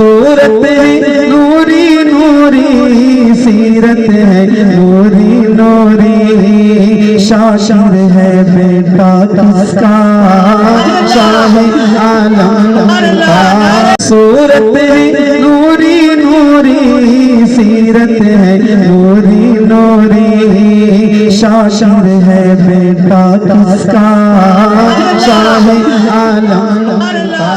सूरत है नूरी नूरी, सीरत है नूरी नूरी, शाशिर है बेटा किसका शाहे आलम का। सूरत है नूरी नूरी, सीरत है नूरी नूरी, शाशिर है बेटा किसका शाहे आलम का।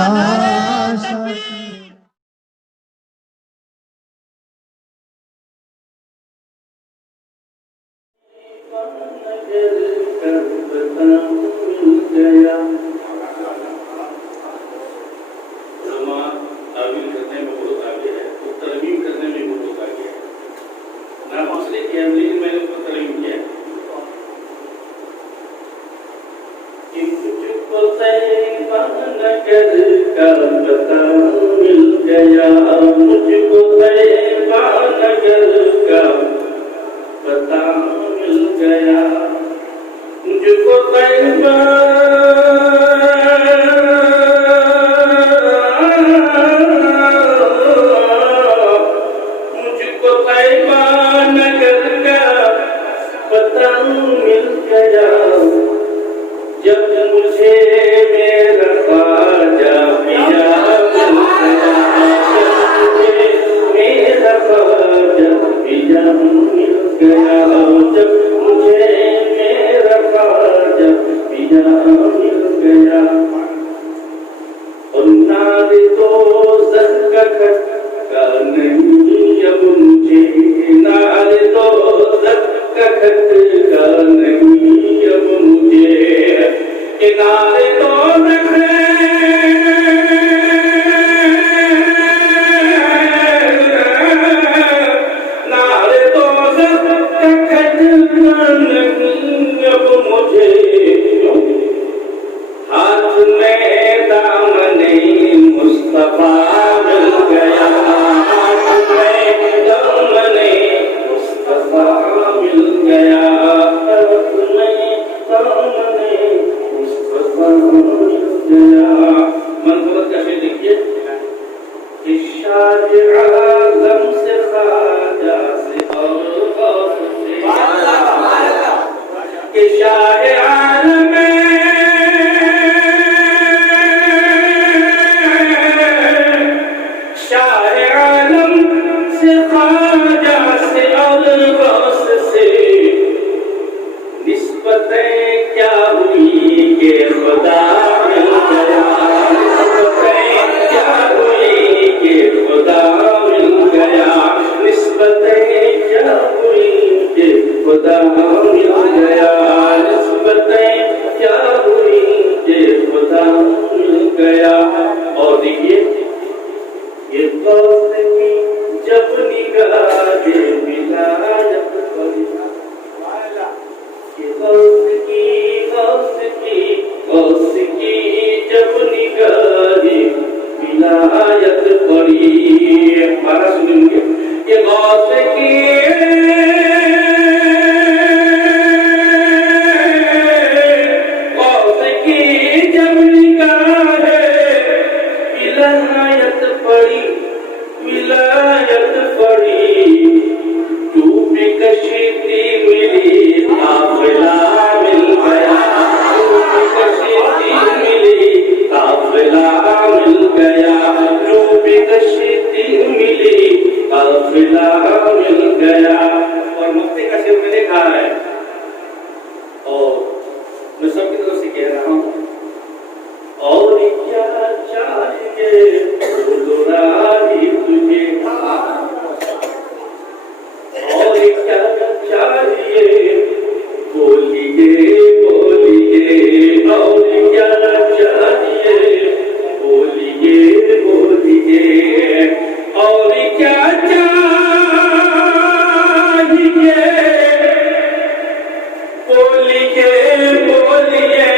बोलिए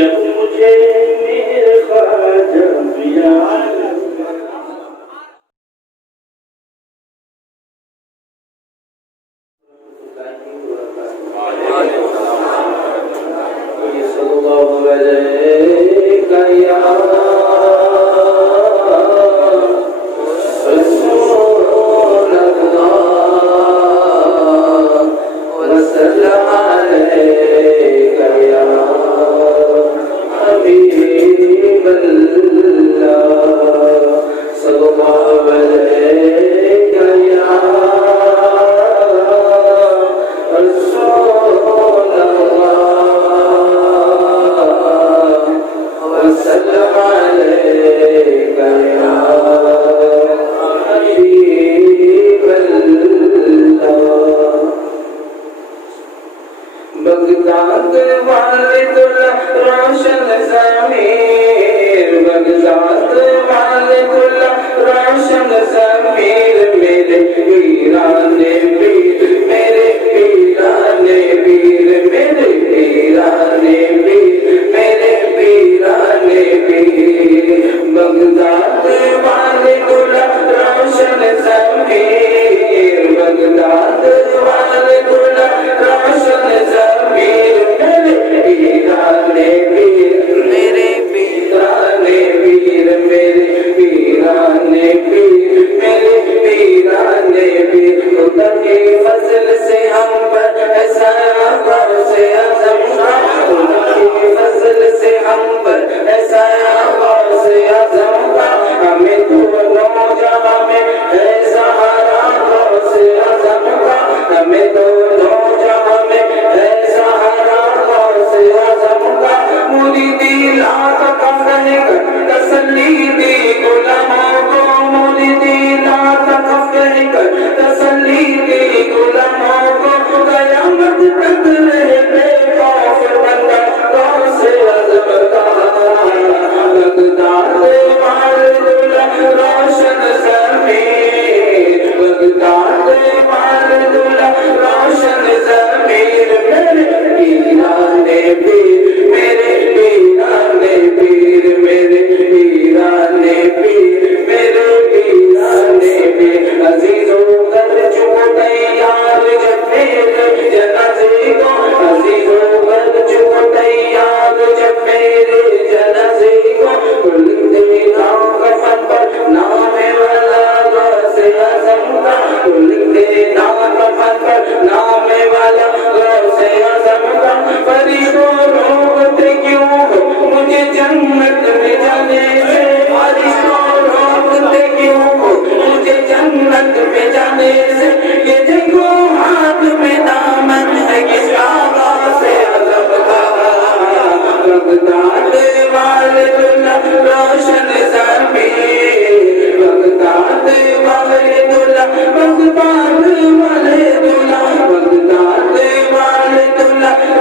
जब मुझे मेरे ख्वाजा पिया बगदाद वाले तो रोशन ज़मीर, बगदाद वाले तो रोशन ज़मीर, मेरे वीराने वीर, मेरे वीराने वीर, मेरे वीराने वीर, मेरे वीराने वीर। बगदाद वाले तो रोशन ज़मीर, बगदाद वाले तो रोशन ज़मीर, मेरे वीराने वीर, मेरे वीराने वीर, मेरे वीराने वीर, मेरे वीराने वीर। खुदा के फजल से हम पर ऐसा से आज़म का, खुदा के फजल से हम पर ऐसा से आज़म का, हमें दोनों जहां में है सहारा से आज़म का, हमें दोनों जहां में है सहारा से आज़म का। मुरीदी लात का कहकर तसल्ली दी गुलामों को, मुरीदी लात का कहकर तसल्ली दी गुलामों को, कयामत तक रहे बेखौफ बंदा कौन से आज़म का। बगदाद वाले रोशन ज़मीर, बगदाद वाले रोशन ज़मीर, मेरे वीराने वीर, मेरे वीराने वीर, मेरे वीराने वीर, मेरे वीराने वीर। अज़ीज़ों कर चुको तैयार जब मेरे जनाज़े को, अज़ीज़ों कर चुको तैयार जब मेरे जनाज़े को, कुल देना कफन पर नाम वाला गौसे आज़म का, कुल देना कफन पर नाम वाला गौसे आज़म का। फरिश्तों रोकते क्यों हो मुझे जन्नत में जाने से, फरिश्तों रोकते क्यों हो मुझे जन्नत में जाने से, ये देखो हाथ में दामन है किसका गौसे आज़म का। बगदाद वाले रोशन ज़मीर, बगदाद वाले बगदाद वाले बगदाद वाले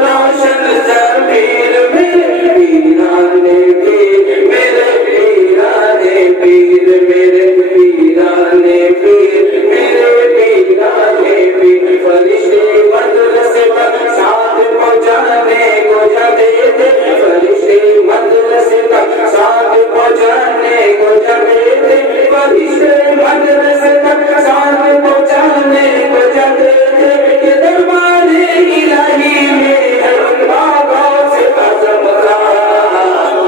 रोशन ज़मीर, मेरे वीराने वीर, मेरे वीराने वीर, मेरे वीराने वीर, मेरे वीराने वीर। फरिश्ते मदरसे पर साथ पहुँचाने को जाते थे, फरिश्ते मदरसे पर साथ पहुँचाने को जाते थे, फरिश्ते मदरसे पर साथ पहुँचाने को जाते थे। ये दरबारे इलाही में है उनका गौसे आज़म का।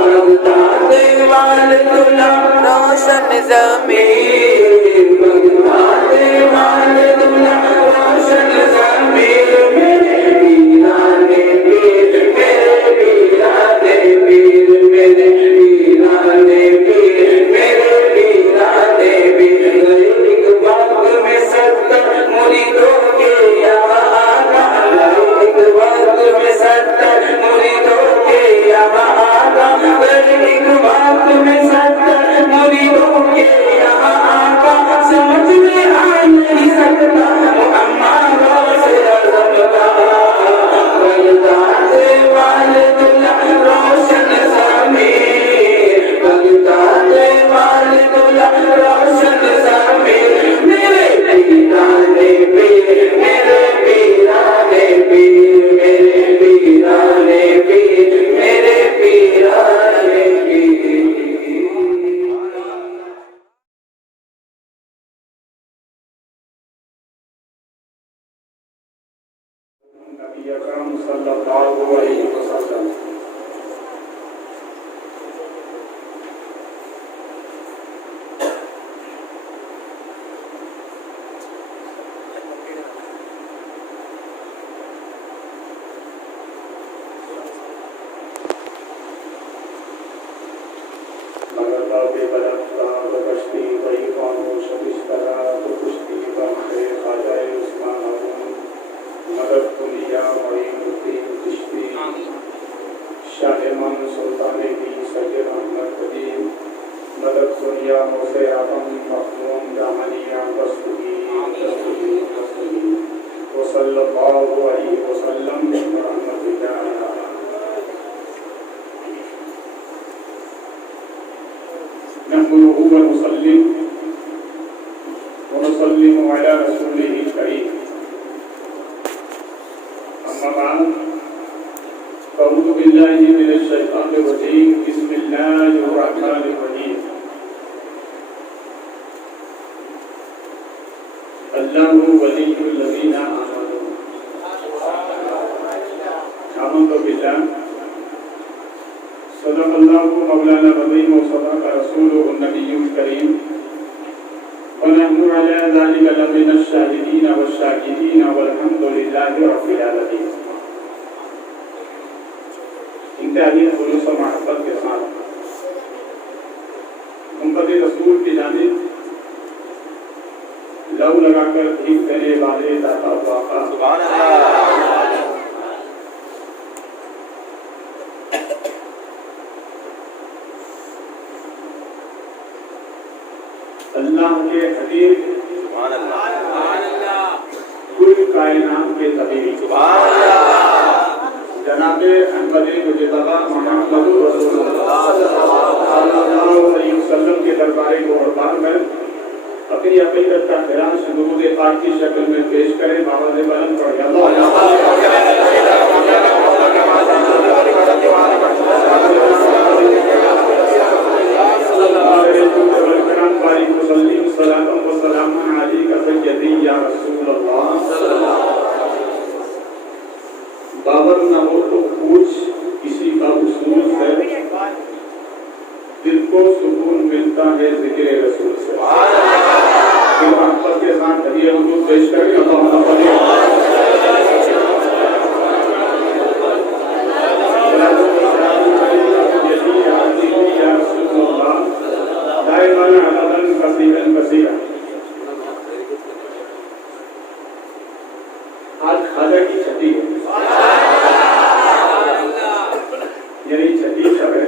बगदाद वाले रोशन ज़मीर, बगदाद वाले रोशन ज़मीर, मेरे वीराने वीर, मेरे वीराने वीर, मेरे वीराने वीर, मेरे वीराने वीर। एक वक्त में 70 मुरीदों के यहाँ आका, एक वक्त में 70 मुरीदों के यहाँ आका, एक वक्त में 70 मुरीदों के यहाँ आका। बलफ्ता व कश्ती बड़ी खामोश बिस्तरा तो कुश्ती बमखे ख्वाजा उस्मान मदद दुनिया बड़ी मुफ्ती चिश्ती शाह मन सुल्तान की सैयद अहमद कदीम मदद दुनिया मौसे आदम मखदूम जामनिया बस्तगी वसल्लल्लाहु अलैहि वसल्लम रहमतुल्लाह। नहमदुहु व नुसल्लिमु अला रसूलिहिल करीम। अम्मा बाद अऊज़ु बिल्लाहि मिनश शैतानिर रजीम। बिस्मिल्लाहिर रहमानिर रहीम। अल्लाहु वलियुल लज़ीना आमनु बिल्लाह सदक़ल्लाहु मौलाना अज़ीम व सदक़ रसूलुहुन नबियुल करीम व नहनु अला ज़ालिका लमिनश शाहिदीन वश्शाकिरीन वल्हम्दुलिल्लाहि रब्बिल आलमीन। इंतहाई खुलूस व मोहब्बत के साथ मुहम्मद रसूल की जानिब लव लगाकर ठीक करने वाले दाता वाक़ा सुभान अल्लाह। अल्लाह के हबीब सुभान अल्लाह। कुल कायनात के तबीब सुभान अल्लाह। जनाबे अहमद मुजतबा मुहम्मद रसूलुल्लाह सल्लल्लाहु अलैहि वसल्लम के दरबार मुहर्रम में अपनी अक़ीदत का खिराज दुरूद पाक की शक्ल में पेश करें। आवाज़ बुलंद पढ़ें बाबर न हो तो पूछ किसी का उसूल से, दिल को सुकून मिलता है जिक्र रसूल से। मोहब्बत के साथ हदीया हुजूर पेश करें। आज खाजा की छठी है, यानी छठी शब है।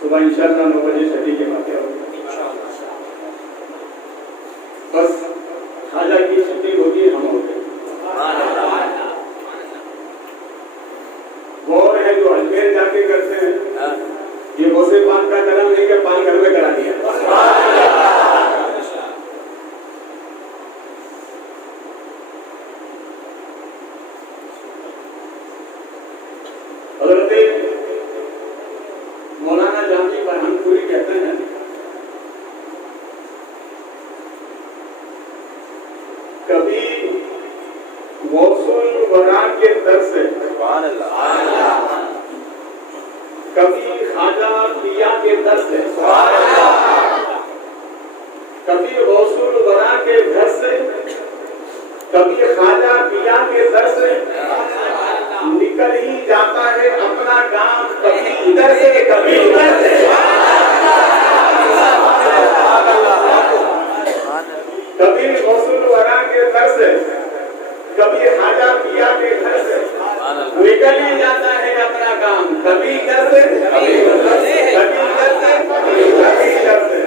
सुबह इंशाअल्लाह 9 बजे छठी के वाक़या होगा। बस खाजा की छठी होगी, हम होंगे। वो है जो अजमेर जाके करते हैं, ये गौसे पाक का करम नहीं कि पाक घर में करा दिया। मौलाना जामी बरहानपुरी कहते हैं कभी गौसुल वरा के दर से सुभान अल्लाह, कभी खाजा पिया के दर से सुभान अल्लाह, कभी गौसुल वरा के घर से, कभी खाजा पिया के दर से निकल ही जाता है अपना काम, कभी इधर से कभी उधर से। कभी गौसुल वरा के घर से, कभी खाजा पिया के घर से निकल ही जाता है अपना काम, कभी इधर से कभी उधर से, कभी इधर से कभी इधर से।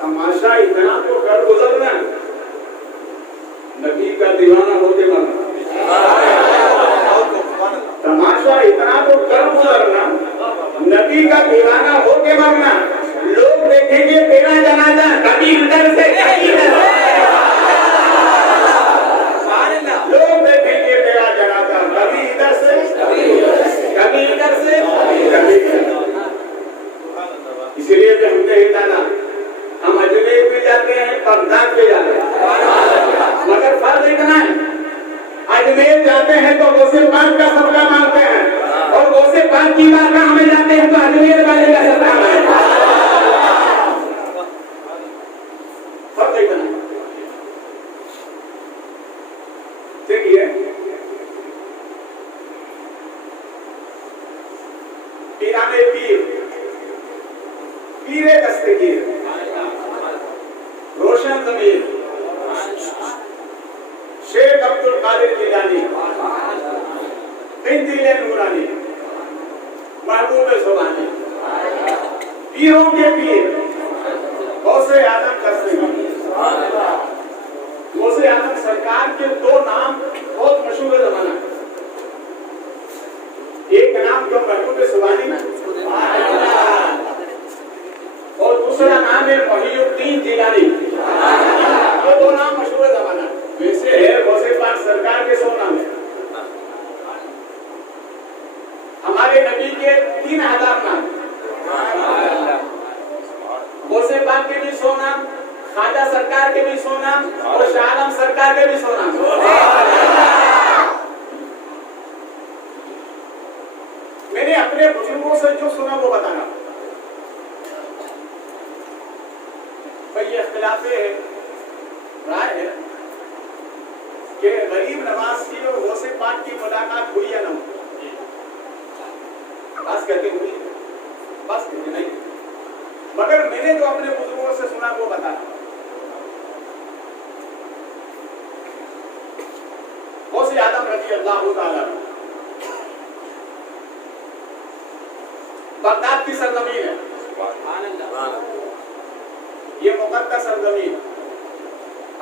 तमाशा इतना तो कर गुजरना, नबी का दीवाना होके मरना। तमाशा इतना तो कर गुजरना, नबी का दीवाना होके मरना। लोग देखेंगे तेरा जनाजा कभी इधर से कभी इधर से, लोग देखेंगे तेरा जनाजा कभी इधर से कभी इधर से कभी इधर। इसलिए भी हमने ही जाना, हम अजमेर भी जाते हैं, बगदाद भी जाते हैं, मगर फर्क इतना है, अजमेर जाते हैं तो गौसे पाक का सबका मांगते हैं, और गौसे पाक की बात हमें जाते हैं तो अजमेर वाले का सबका मांगते हैं। फर्क इतना है। देखिए पीराने पीर पीरे दस्तगीर, रोशन ज़मीर, शेख अब्दुल कादिर जिलानी, बिंदिले नूरानी, महबूब सुभानी, पीरों के पीर गौसे आदम दस्तगीर। गौसे आदम सरकार के दो नाम बहुत मशहूर जमाना, एक नाम जो महबूब सुभानी और दूसरा नाम है मोहिउद्दीन जिलानी। ये दो नाम मशहूर जमाना। वैसे है गौसे पाक सरकार के 100 नाम है। हमारे नबी के 3000 नाम, गौसे पाक के भी 100 नाम, ख्वाजा सरकार के भी 100 नाम और शाह आलम सरकार के भी 100 नाम। मैंने अपने बुजुर्गों से जो सुना वो बताना। भाई ये इख्तिलाफ राय है कि गरीब नवाज की और गौसे पाक की मुलाकात हुई या ना हुई। बस कहते हुई, बस कहते नहीं, मगर मैंने जो अपने बुजुर्गों से सुना वो बताना। गौसे आदम रज़ी अल्लाह ताला बगदाद की सरजमीन है, ये मुकद्दस सरजमीन।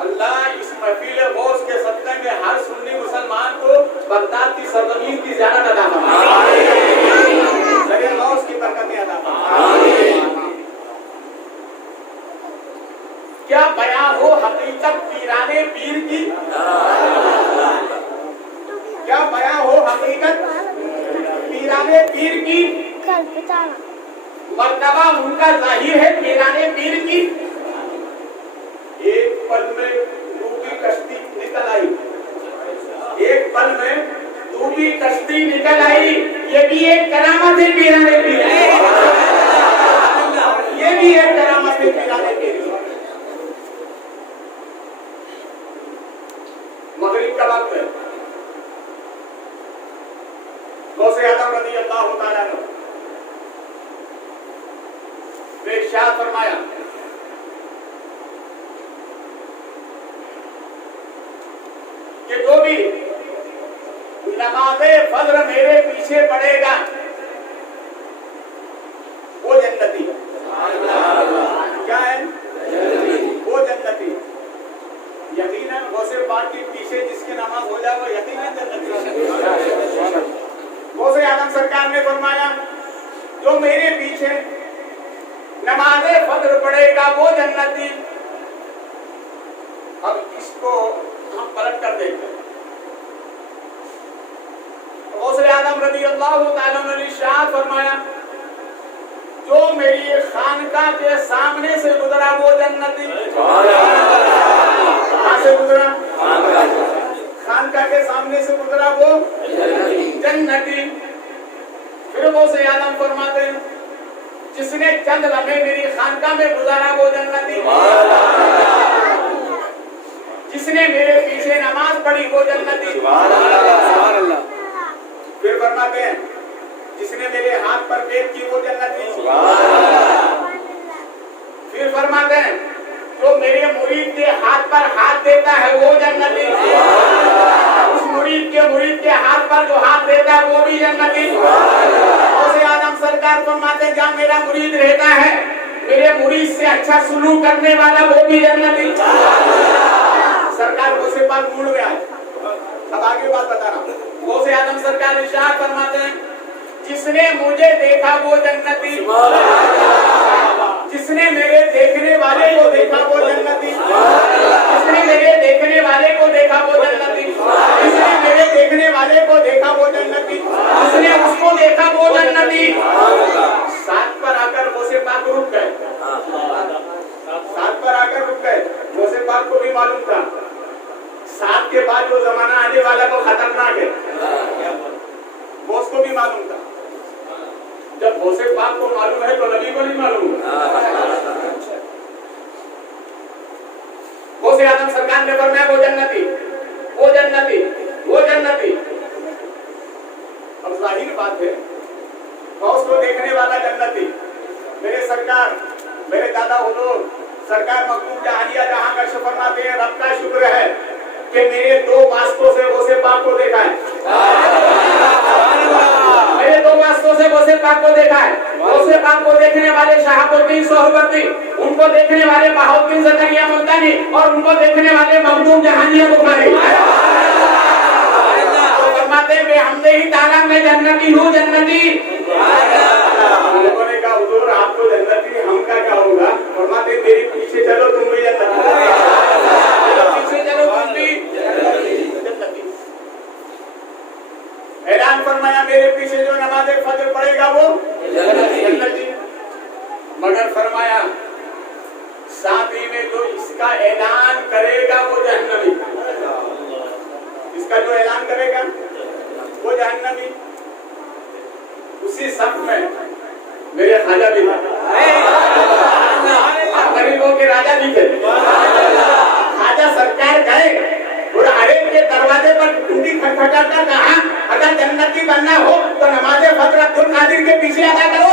अल्लाह इस महफिल गौस के सदक़े में हर सुन्नी मुसलमान को बगदाद की सरजमीन की ज़ियारत अता फरमाए, गौस की बरकतें अता फरमाए। क्या बयां हो हकीकत पीराने पीर की, क्या बयां हो हकीकत पीराने पीर की, मर्तबा उनका जाहिर है पीराने पीर की। एक पल में डूबी कश्ती निकल आई, एक पल में डूबी कश्ती निकल आई, ये भी एक करामत है पीराने पीर, ये भी एक करामत है पीराने पीर। मगरिब का वक्त है, गौसे आदम रज़ी अल्लाह ताला अन्हु ने इरशाद फरमाया कि जो भी नमाज़े फज्र मेरे पीछे पड़ेगा वो जन्नती। क्या है वो जन्नती। यकीनन गौसे पाक के पीछे जिसकी नमाज हो जाए वो यकीनन जन्नती। गौसे आदम सरकार ने फरमाया जो मेरे पीछे नमाज़े फज्र पढ़ेगा वो जन्नती। अब इसको हम पलट कर देखते हैं। गौसे आदम रज़ी अल्लाह ताला ने इरशाद फरमाया जो मेरी खानका के सामने से गुजरा वो जन्नती। कहाँ से गुजरा? खानका के सामने से गुजरा वो जन्नती। फिर गौसे आदम फरमाते हैं जिसने चंद लम्हे मेरी खानका में गुजारा वो जन्नती। जिसने मेरे पीछे नमाज पढ़ी वो जन्नती। फिर फरमाते हैं जिसने मेरे हाथ पर बैत की वो जन्नती। फिर फरमाते हैं जो मेरे मुरीद के हाथ पर हाथ देता है वो जन्नती। उस मुरीद के हाथ पर जो हाथ देता है वो भी जन्नती। गौसे आदम सरकार फरमाते हैं जहाँ मेरा मुरीद रहता है मेरे मुरीद से अच्छा सुलूक करने वाला वो भी जन्नती। सरकार गौसे पाक मूड में आए। अब आगे बात बता रहा हूँ। गौसे आदम सरकार इरशाद फरमाते हैं जिसने मुझे देखा वो जन्नती। जिसने मेरे देखने वाले को देखा वो जन्नती। जिसने मेरे देखने वाले को देखा वो जन्नती। जिसने मेरे देखने वाले को देखा वो जन्नती। जिसने उसको देखा वो जन्नती। 7 पर आकर गौसे पाक रुक गए। 7 पर आकर रुक गए। गौसे पाक को भी मालूम था 7 के बाद जो जमाना आने वाला वो खतरनाक है। गौस को भी मालूम था। जब गौसे पाक को मालूम है तो नबी को नहीं मालूम। गौसे आदम सरकार ने फरमाया वो जन्नती, वो जन्नती, वो जन्नती। अब जाहिर बात है गौस को देखने वाला जन्नती। मेरे सरकार मेरे दादा हुजूर सरकार मखदूम जहानिया जहां का शुक्र फरमाते हैं, रब का शुक्र है कि मेरे 2 वास्तों से गौसे पाक को देखा है। मेरे 2 वास्तों से गौसे पाक को देखा है। गौसे पाक को देखने वाले शहाबुद्दीन सोहबर्दी, उनको देखने वाले बहाउद्दीन ज़करिया मुल्तानी और उनको देखने वाले मखदूम जहानिया बुखारी। तो फरमाते हैं हमने ही ताला मैं जन्नती हूँ, जन्नती। लोगों ने कहा हुजूर आप तो जन्नती, हम का क्या होगा? फरमाते मेरे पीछे चलो तुम भी जन्नती, पीछे चलो तुम भी जन्नती। ऐलान फरमाया मेरे पीछे जो नमाज़ फजर पढ़ेगा वो जन्नती। मगर फरमाया साथ ही में जो इसका ऐलान करेगा वो जहन्नमी। इसका जो ऐलान करेगा वो जहन्नमी। उसी सफ में मेरे खाजा भी था, गरीबों के राजा भी थे। खाजा सरकार गए और अरे के दरवाजे पर कुंडी खटखटाकर कहा अगर जन्नती बनना हो तो नमाज़े फजर अब्दुल कादिर के पीछे अदा करो।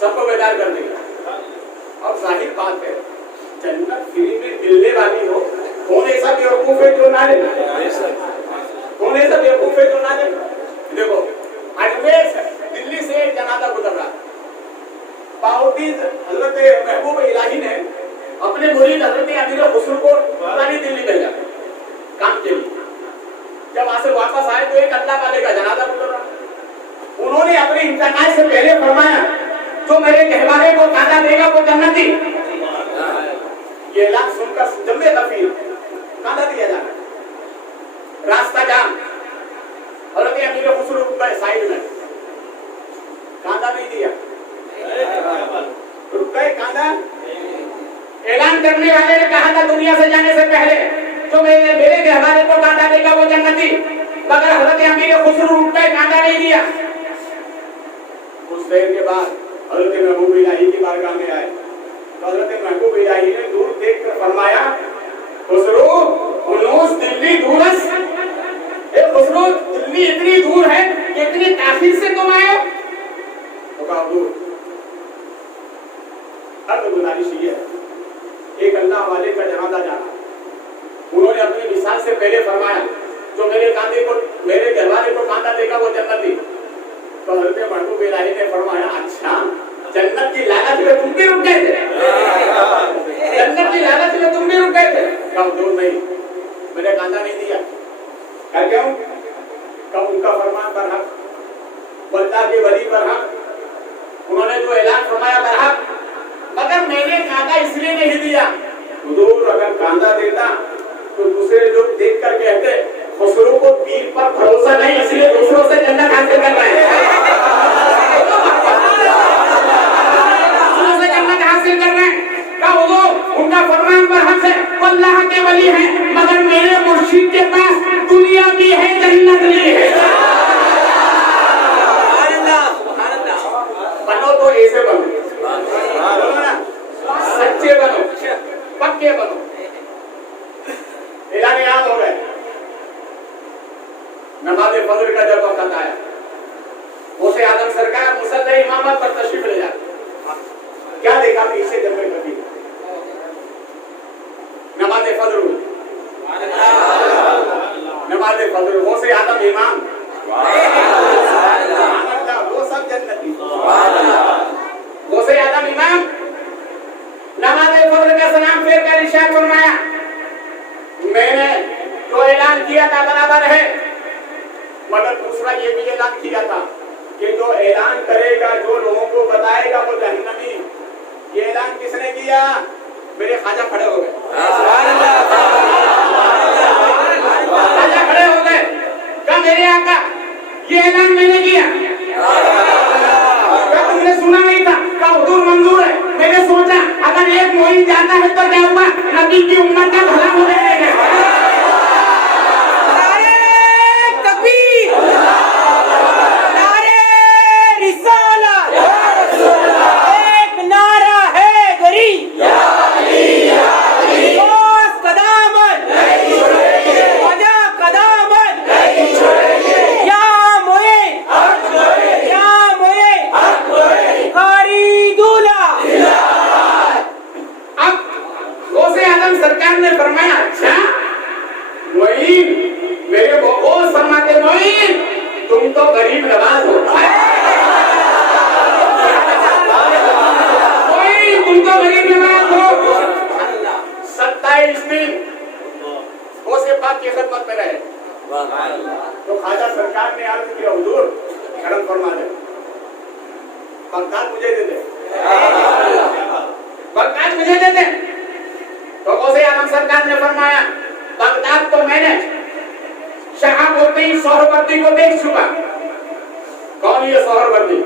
सबको बेदार कर दिया। और जाहिर बात है जन्नत फ्री में मिलने वाली हो, कौन ऐसा बेवकूफ है जो ना ले? कौन ऐसा बेवकूफ है जो ना ले? देखो अजमेर से दिल्ली से एक जनाजा गुजर रहा, बाउद्दीन हजरत महबूब इलाही ने अपने मुरीद हजरत अमीर खुसरो को पुरानी दिल्ली भेजा काम के लिए। जब वहां से वापस आए तो एक अल्लाह वाले का जनाजा गुजर रहा। उन्होंने अपने इंतकाल से पहले फरमाया जो मेरे कहवारे को कांदा देगा वो जन्नती। ये ऐलान सुनकर जम्मे तफीर कांदा दिया जाना, रास्ता जाम। हजरत अमीर खुसरो गए साइड में, कांदा नहीं दिया, रुक गए कांदा। ऐलान करने वाले ने कहा था दुनिया से जाने से पहले जो मेरे कहवारे को कांदा देगा वो जन्नती, मगर हजरत अमीर खुसरो रुक गए, कांदा नहीं दिया। कुछ देर के बाद हजरत महबूब इलाही की बारगाह में आए तो हजरत महबूब इलाही ने दूर देखकर फरमाया खुसरो उनूस दिल्ली दूरस, ए खुसरो दिल्ली इतनी दूर है, इतनी ताखीर से तुम आए हो? तो कहा दूर अर्ध गुजारिश ये है, एक अल्लाह वाले का जनाजा जाना। उन्होंने अपनी मिसाल से पहले फरमाया जो मेरे कांधे को मेरे घरवाले को कांधा देगा वो जन्नती। तो हजरत महबूब इलाही ने फरमाया अच्छा जन्नत की लालच में तुम भी रुक गए थे? जन्नत की लालच में तुम भी रुक गए थे? कहा दूर नहीं, मैंने कांधा नहीं दिया। क्या क्यों? कब उनका फरमान पर हक, अल्लाह के वली पर हक, उन्होंने जो ऐलान फरमाया पर हक, मगर मैंने कांधा इसलिए नहीं दिया। हुजूर अगर कांधा देता तो दूसरे लोग देख कर कहते खुसरो को पीर पर भरोसा नहीं इसलिए दूसरों से जन्नत हासिल कर रहे हैं, दूसरों से जन्नत हासिल कर रहे हैं। क्या हुजूर उनका फरमान पर हक है, वो अल्लाह के वली हैं, मगर मेरे मुर्शिद के पास दुनिया भी है जन्नत भी है। बनो तो ऐसे बनो, सच्चे बनो, पक्के बनो। ऐलान याद हो गए, नमाज़े फजर का जब वक्त आया उसे आदम सरकार मुसल्ला इमामत पर तशरीफ ले जाते। क्या देखा पीछे जब मैं कभी नमाज़े फजर हुई, नमाज़े फजर वो से आदम इमाम, वो सब जन्नती, वो से आदम इमाम। नमाज़े फजर का सलाम फेर कर इरशाद फरमाया मैंने जो ऐलान किया था बराबर है, मगर दूसरा ये भी ऐलान किया था कि जो ऐलान करेगा जो लोगों को बताएगा वो जहन्नमी। ये ऐलान किसने किया? मेरे खाजा खड़े हो गए, खाजा खड़े हो गए। क्या मेरे आका ये ऐलान मैंने किया? क्या तुमने सुना नहीं था? क्या हुजूर मंजूर है? मैंने सोचा अगर एक मोइन जाता है तो क्या हुआ, नबी की उम्मत का भला हो जाएगा। कारी गरीब नवाज हो, कोई तुमको गरीब नवाज हो। 27 दिन गौसे पाक की खिदमत में रहे। तो ख्वाजा सरकार ने अर्ज किया, हुजूर करम फरमा दे, बगदाद मुझे दे दे, बगदाद मुझे दे दे। तो गौसे आजम सरकार ने फरमाया, बगदाद तो मैंने शहाबुद्दीन सोहरवर्दी को देख चुका। कौन ये सोहरवर्दी?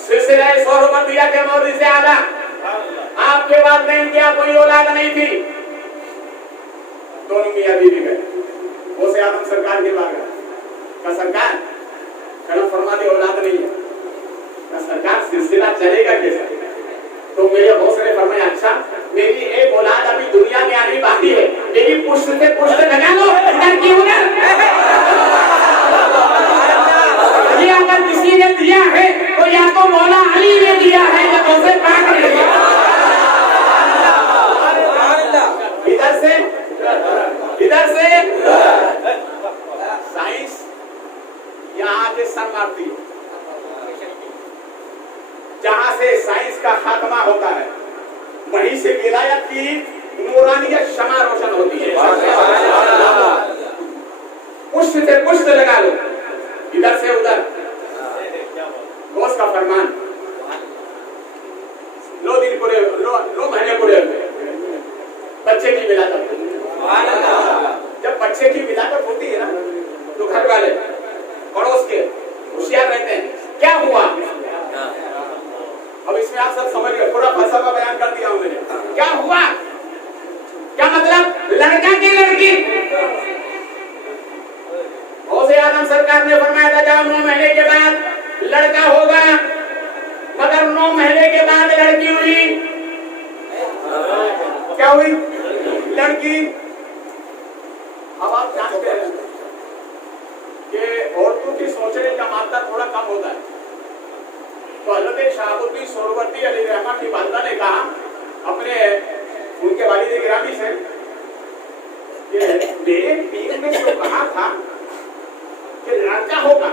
सिलसिला सोहरवर्दिया के मौलवी से आला। आपके वालिदैन क्या कोई औलाद नहीं थी? दोनों मियां बीवी गए गौसे आजम सरकार के पास गए, कहा सरकार करम फरमा दे, औलाद नहीं है। कहा सरकार सिलसिला चलेगा कैसे? तो मेरे गौसे ने फरमाया, अच्छा मेरी एक औलाद अभी दुनिया में आनी बाकी है, मेरी पुष्ट से पुष्ट लगा लो, इधर की उधर। ये अगर किसी ने दिया है तो या तो मौला अली ने दिया है या गौसे पाक ने दिया। इधर से साइंस यहाँ आके सर मारती है। जहां से साइंस का खात्मा होता है वहीं से विलायत की नूरानियत शमा रोशन होती है। पुष्ट से पुष्ट लगा लो, इधर से उधर। गौस का फरमान, लो दिन पूरे, लो महीने पूरे बच्चे की विलादत। जब बच्चे की विलादत होती है ना तो घर वाले पड़ोस के होशियार रहते हैं, क्या हुआ? अब इसमें आप सब समझ गए, पूरा फलसफा बयान कर दिया हूं मैंने। क्या हुआ? क्या मतलब? लड़का की लड़की। गौसे आजम सरकार ने फरमाया था, जाओ 9 महीने के बाद लड़का होगा, मगर 9 महीने के बाद लड़की हुई। क्या हुई? लड़की। अब आप जानते हैं कि औरतों की सोचने का मात्रा थोड़ा कम होता है। तो हज़रत शहाबुद्दीन सोहरवर्दी अलैहिर्रहमा की वालिदा ने कहा अपने उनके वालिद गिरामी से कि मेरे पीर ने जो कहा था कि लड़का होगा,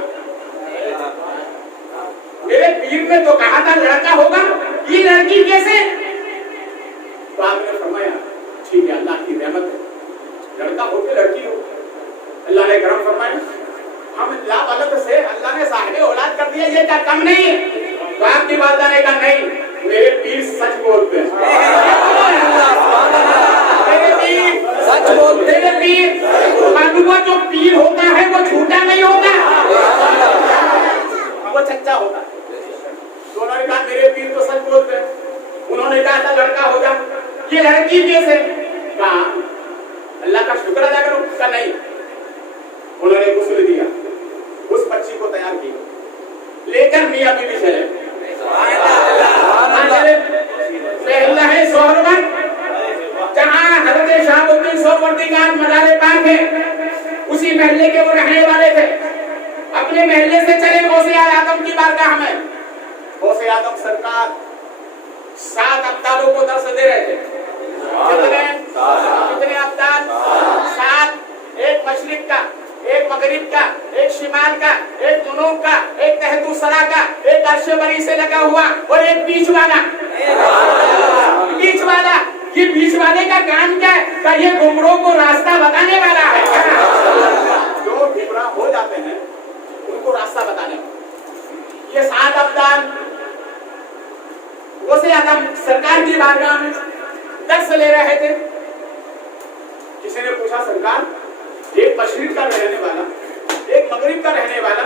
मेरे पीर ने तो कहा था लड़का होगा, ये लड़की कैसे? तो आपने फरमाया, ठीक है, अल्लाह की रहमत है, लड़का हो के लड़की हो। अल्लाह ने करम फरमाया, हम लाबलद से अल्लाह ने साहिब औलाद कर दिया, ये क्या कम नहीं है? तो आपकी वालिदा ने कहा, नहीं, मेरे पीर सच बोलते हैं, मेरे पीर सच बोलते हैं। मेरे पीर मालूम, जो पीर होता है वो झूठा नहीं होता, वो सच्चा होता है। तो उन्होंने कहा मेरे पीर तो सच बोलते हैं। उन्होंने कहा था लड़का होगा, ये लड़की कैसे? कहा अल्लाह का शुक्र अदा करो। कहा नहीं। उन्होंने गुस्ल दिया, उस बच्ची को तैयार किया, लेकर मियां बीवी चले। जहाँ हज़रत शहाबुद्दीन सोहरवर्दी का मज़ार पाक है, उसी महल्ले के वो रहने वाले थे। अपने महल्ले से चले गौसे आजम की बारगाह में। गौसे आजम सरकार 7 अब्दालों को दर्श दे रहे थे। कितने अब्दाल? 7। एक मशरिक का, एक मगरिब का, एक शिमाल का, एक जुनूब का, एक तहतुसरा का, एक अर्शे बरी से लगा हुआ और एक बीच वाला। बीच वाला, ये बीच वाले का काम क्या है? क्या ये गुमरों को रास्ता बताने वाला है? जो गुमराह हो जाते हैं उनको रास्ता बताने वाला। ये 7 अब्दाल गौसे आजम सरकार की बारगाह में दर्श ले रहे थे। किसी ने पूछा, सरकार, एक मशरिक का रहने वाला, एक मगरिब का रहने वाला,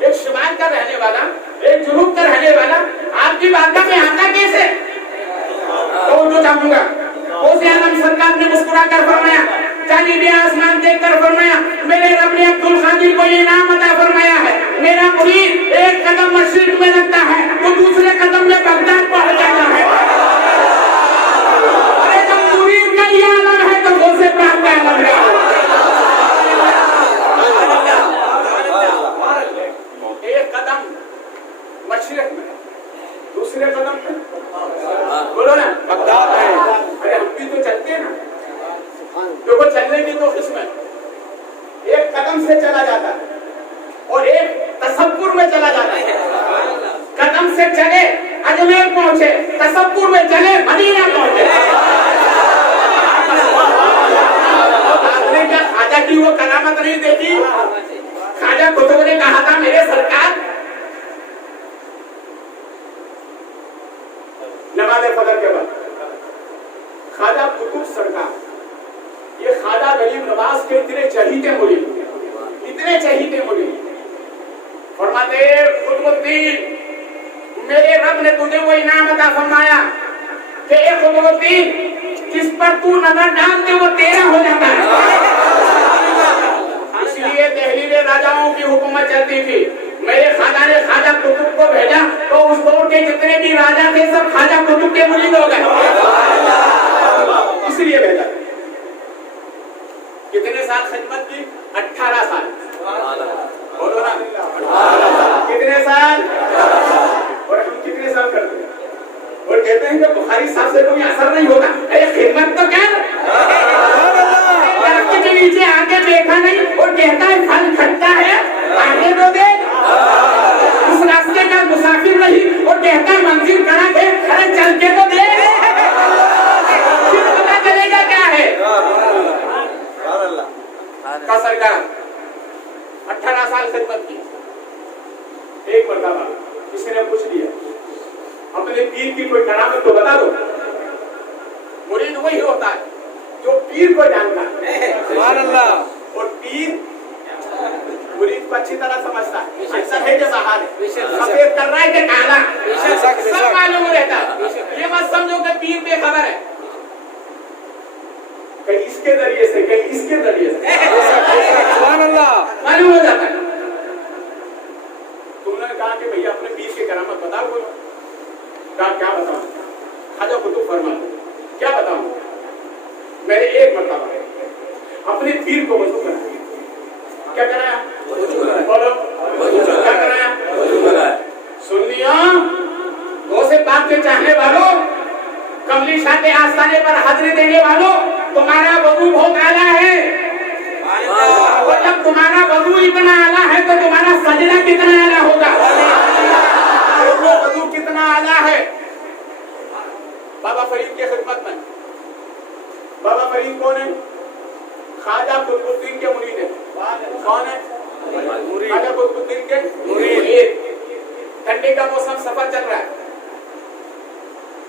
एक शिमाल का रहने वाला, एक जुनूब का रहने वाला आपकी बारगाह में आता कैसे? तो जो चाहूंगा। गौसे आजम सरकार ने मुस्कुरा कर फरमाया, जानिबे आसमान देख कर फरमाया, मेरे रब ने अब्दुल कादिर को ये इनाम अता फरमाया है, मेरा मुरीद एक कदम मशरिक में लगता है तो दूसरे कदम में बगदाद पहुंच जाता है। अरे जब मुरीद का ये आलम है तो गौसे पाक का आलम है। एक कदम मशरिक में, दूसरे कदम में बोलो ना बगदाद है। अरे हम भी तो चलते हैं ना, देखो चलने की तो किस्म है। एक कदम से चला जाता है और एक तसव्वुर से चले अजमेर पहुंचे, तसब्बुर में चले मदीना पहुंचे। आपने क्या ख्वाजा की वो करामत नहीं देखी? ख्वाजा कुतुब ने कहा था मेरे सरकार नमाज फजर के बाद, ख्वाजा कुतुब सरकार, ये ख्वाजा गरीब नवाज के इतने चहीते मुरीद, इतने चहीते मुरीद, फरमाते कुतुबुद्दीन मेरे रब ने तुझे वो इनाम अता फरमाया कि ए कुतुबुद्दीन जिस पर तू नजर डाल दे वो तेरा हो जाता है। इसलिए दिल्ली में राजाओं की हुकूमत चलती थी। मेरे ख्वाजा ने ख्वाजा कुतुब को भेजा तो उस दौर के जितने भी राजा थे सब ख्वाजा कुतुब के मुरीद हो गए, इसलिए भेजा। कितने साल खिदमत की? 18 साल। बोलो ना, कितने साल? और हम कितने साल करते हैं? और कहते हैं कि बुखारी साहब से कोई असर नहीं होगा। अरे खिदमत तो कर, दरख्त के नीचे आगे देखा नहीं और कहता है फल खट्टा है, आगे तो देख। उस रास्ते का मुसाफिर नहीं और कहता है मंजिल कड़क है, अरे चल के तो देख, फिर पता चलेगा क्या है। का सरकार 18 साल खिदमत की। एक मरतबा किसी ने पूछ लिया अपने पीर की कोई करामत तो बता दो। मुरीद वही होता है जो पीर को जानता है, सुभान अल्लाह। और पीर मुरीद को अच्छी तरह समझता है। ऐसा है कि बाहर है, सफेद कर रहा है कि काला, सब मालूम रहता है। ये मत समझो कि पीर बेखबर है, कहीं इसके जरिए से कहीं इसके जरिए से सुभान अल्लाह मालूम हो जाता है। तुमने कहा कि भैया अपने पीर की करामत बताओ। बोलो कहा क्या बताऊं? ख्वाजा कुतुब फरमा क्या बताऊं? मैंने एक मरतबा अपने पीर को वजू कराया। क्या कराया? बोलो क्या कराया? सुन लिया? गौसे पाक के चाहने वालों, कमली शाह के आस्थाने पर हाजिरी देने वालों, तुम्हारा वजू बहुत आला है। और जब तुम्हारा वजू इतना आला है तो तुम्हारा सजदा कितना आला होगा? वो वजू कितना आला है? बाबा फरीद की खिदमत में, बाबा फरीद कौन है? ख्वाजा कुतुबुद्दीन के मुरीद है। कौन है? ख्वाजा कुतुबुद्दीन के मुरीद। ठंडी का मौसम, सफर चल रहा है,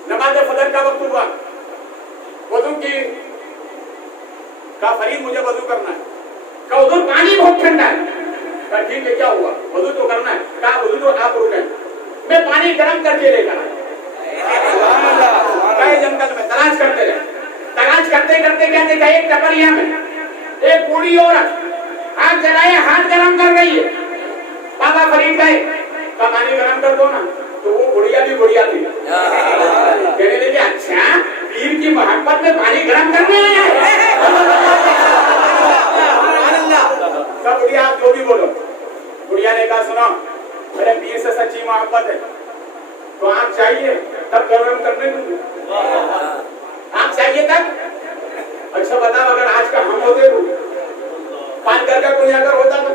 नमाज फजर का वक्त हुआ, वजू की का फरीद मुझे वजू करना है। का उधर पानी बहुत ठंडा है। का ठीक है क्या हुआ? वजू तो करना है। का वजू तो आप रुके, मैं पानी गर्म करके लेकर आया। जंगल में तलाश करते रहे, तलाश करते करते क्या देखा? एक टपरिया में एक बूढ़ी औरत आग जलाए हाथ गर्म कर रही है। बाबा फरीद गए, का पानी गर्म कर दो ना। तो वो बुढ़िया भी बुढ़िया थी, कहने लगे अच्छा पीर की मोहब्बत में पानी गर्म करने आया है। सब बुढ़िया आप जो भी बोलो। बुढ़िया ने कहा सुनो, मेरे पीर से सच्ची मोहब्बत है तो आग चाहिए तब गर्म करने दूंगी। आग चाहिए तब? अच्छा बताओ, अगर आज का हम होते तो 5 घर का कोई अगर होता तो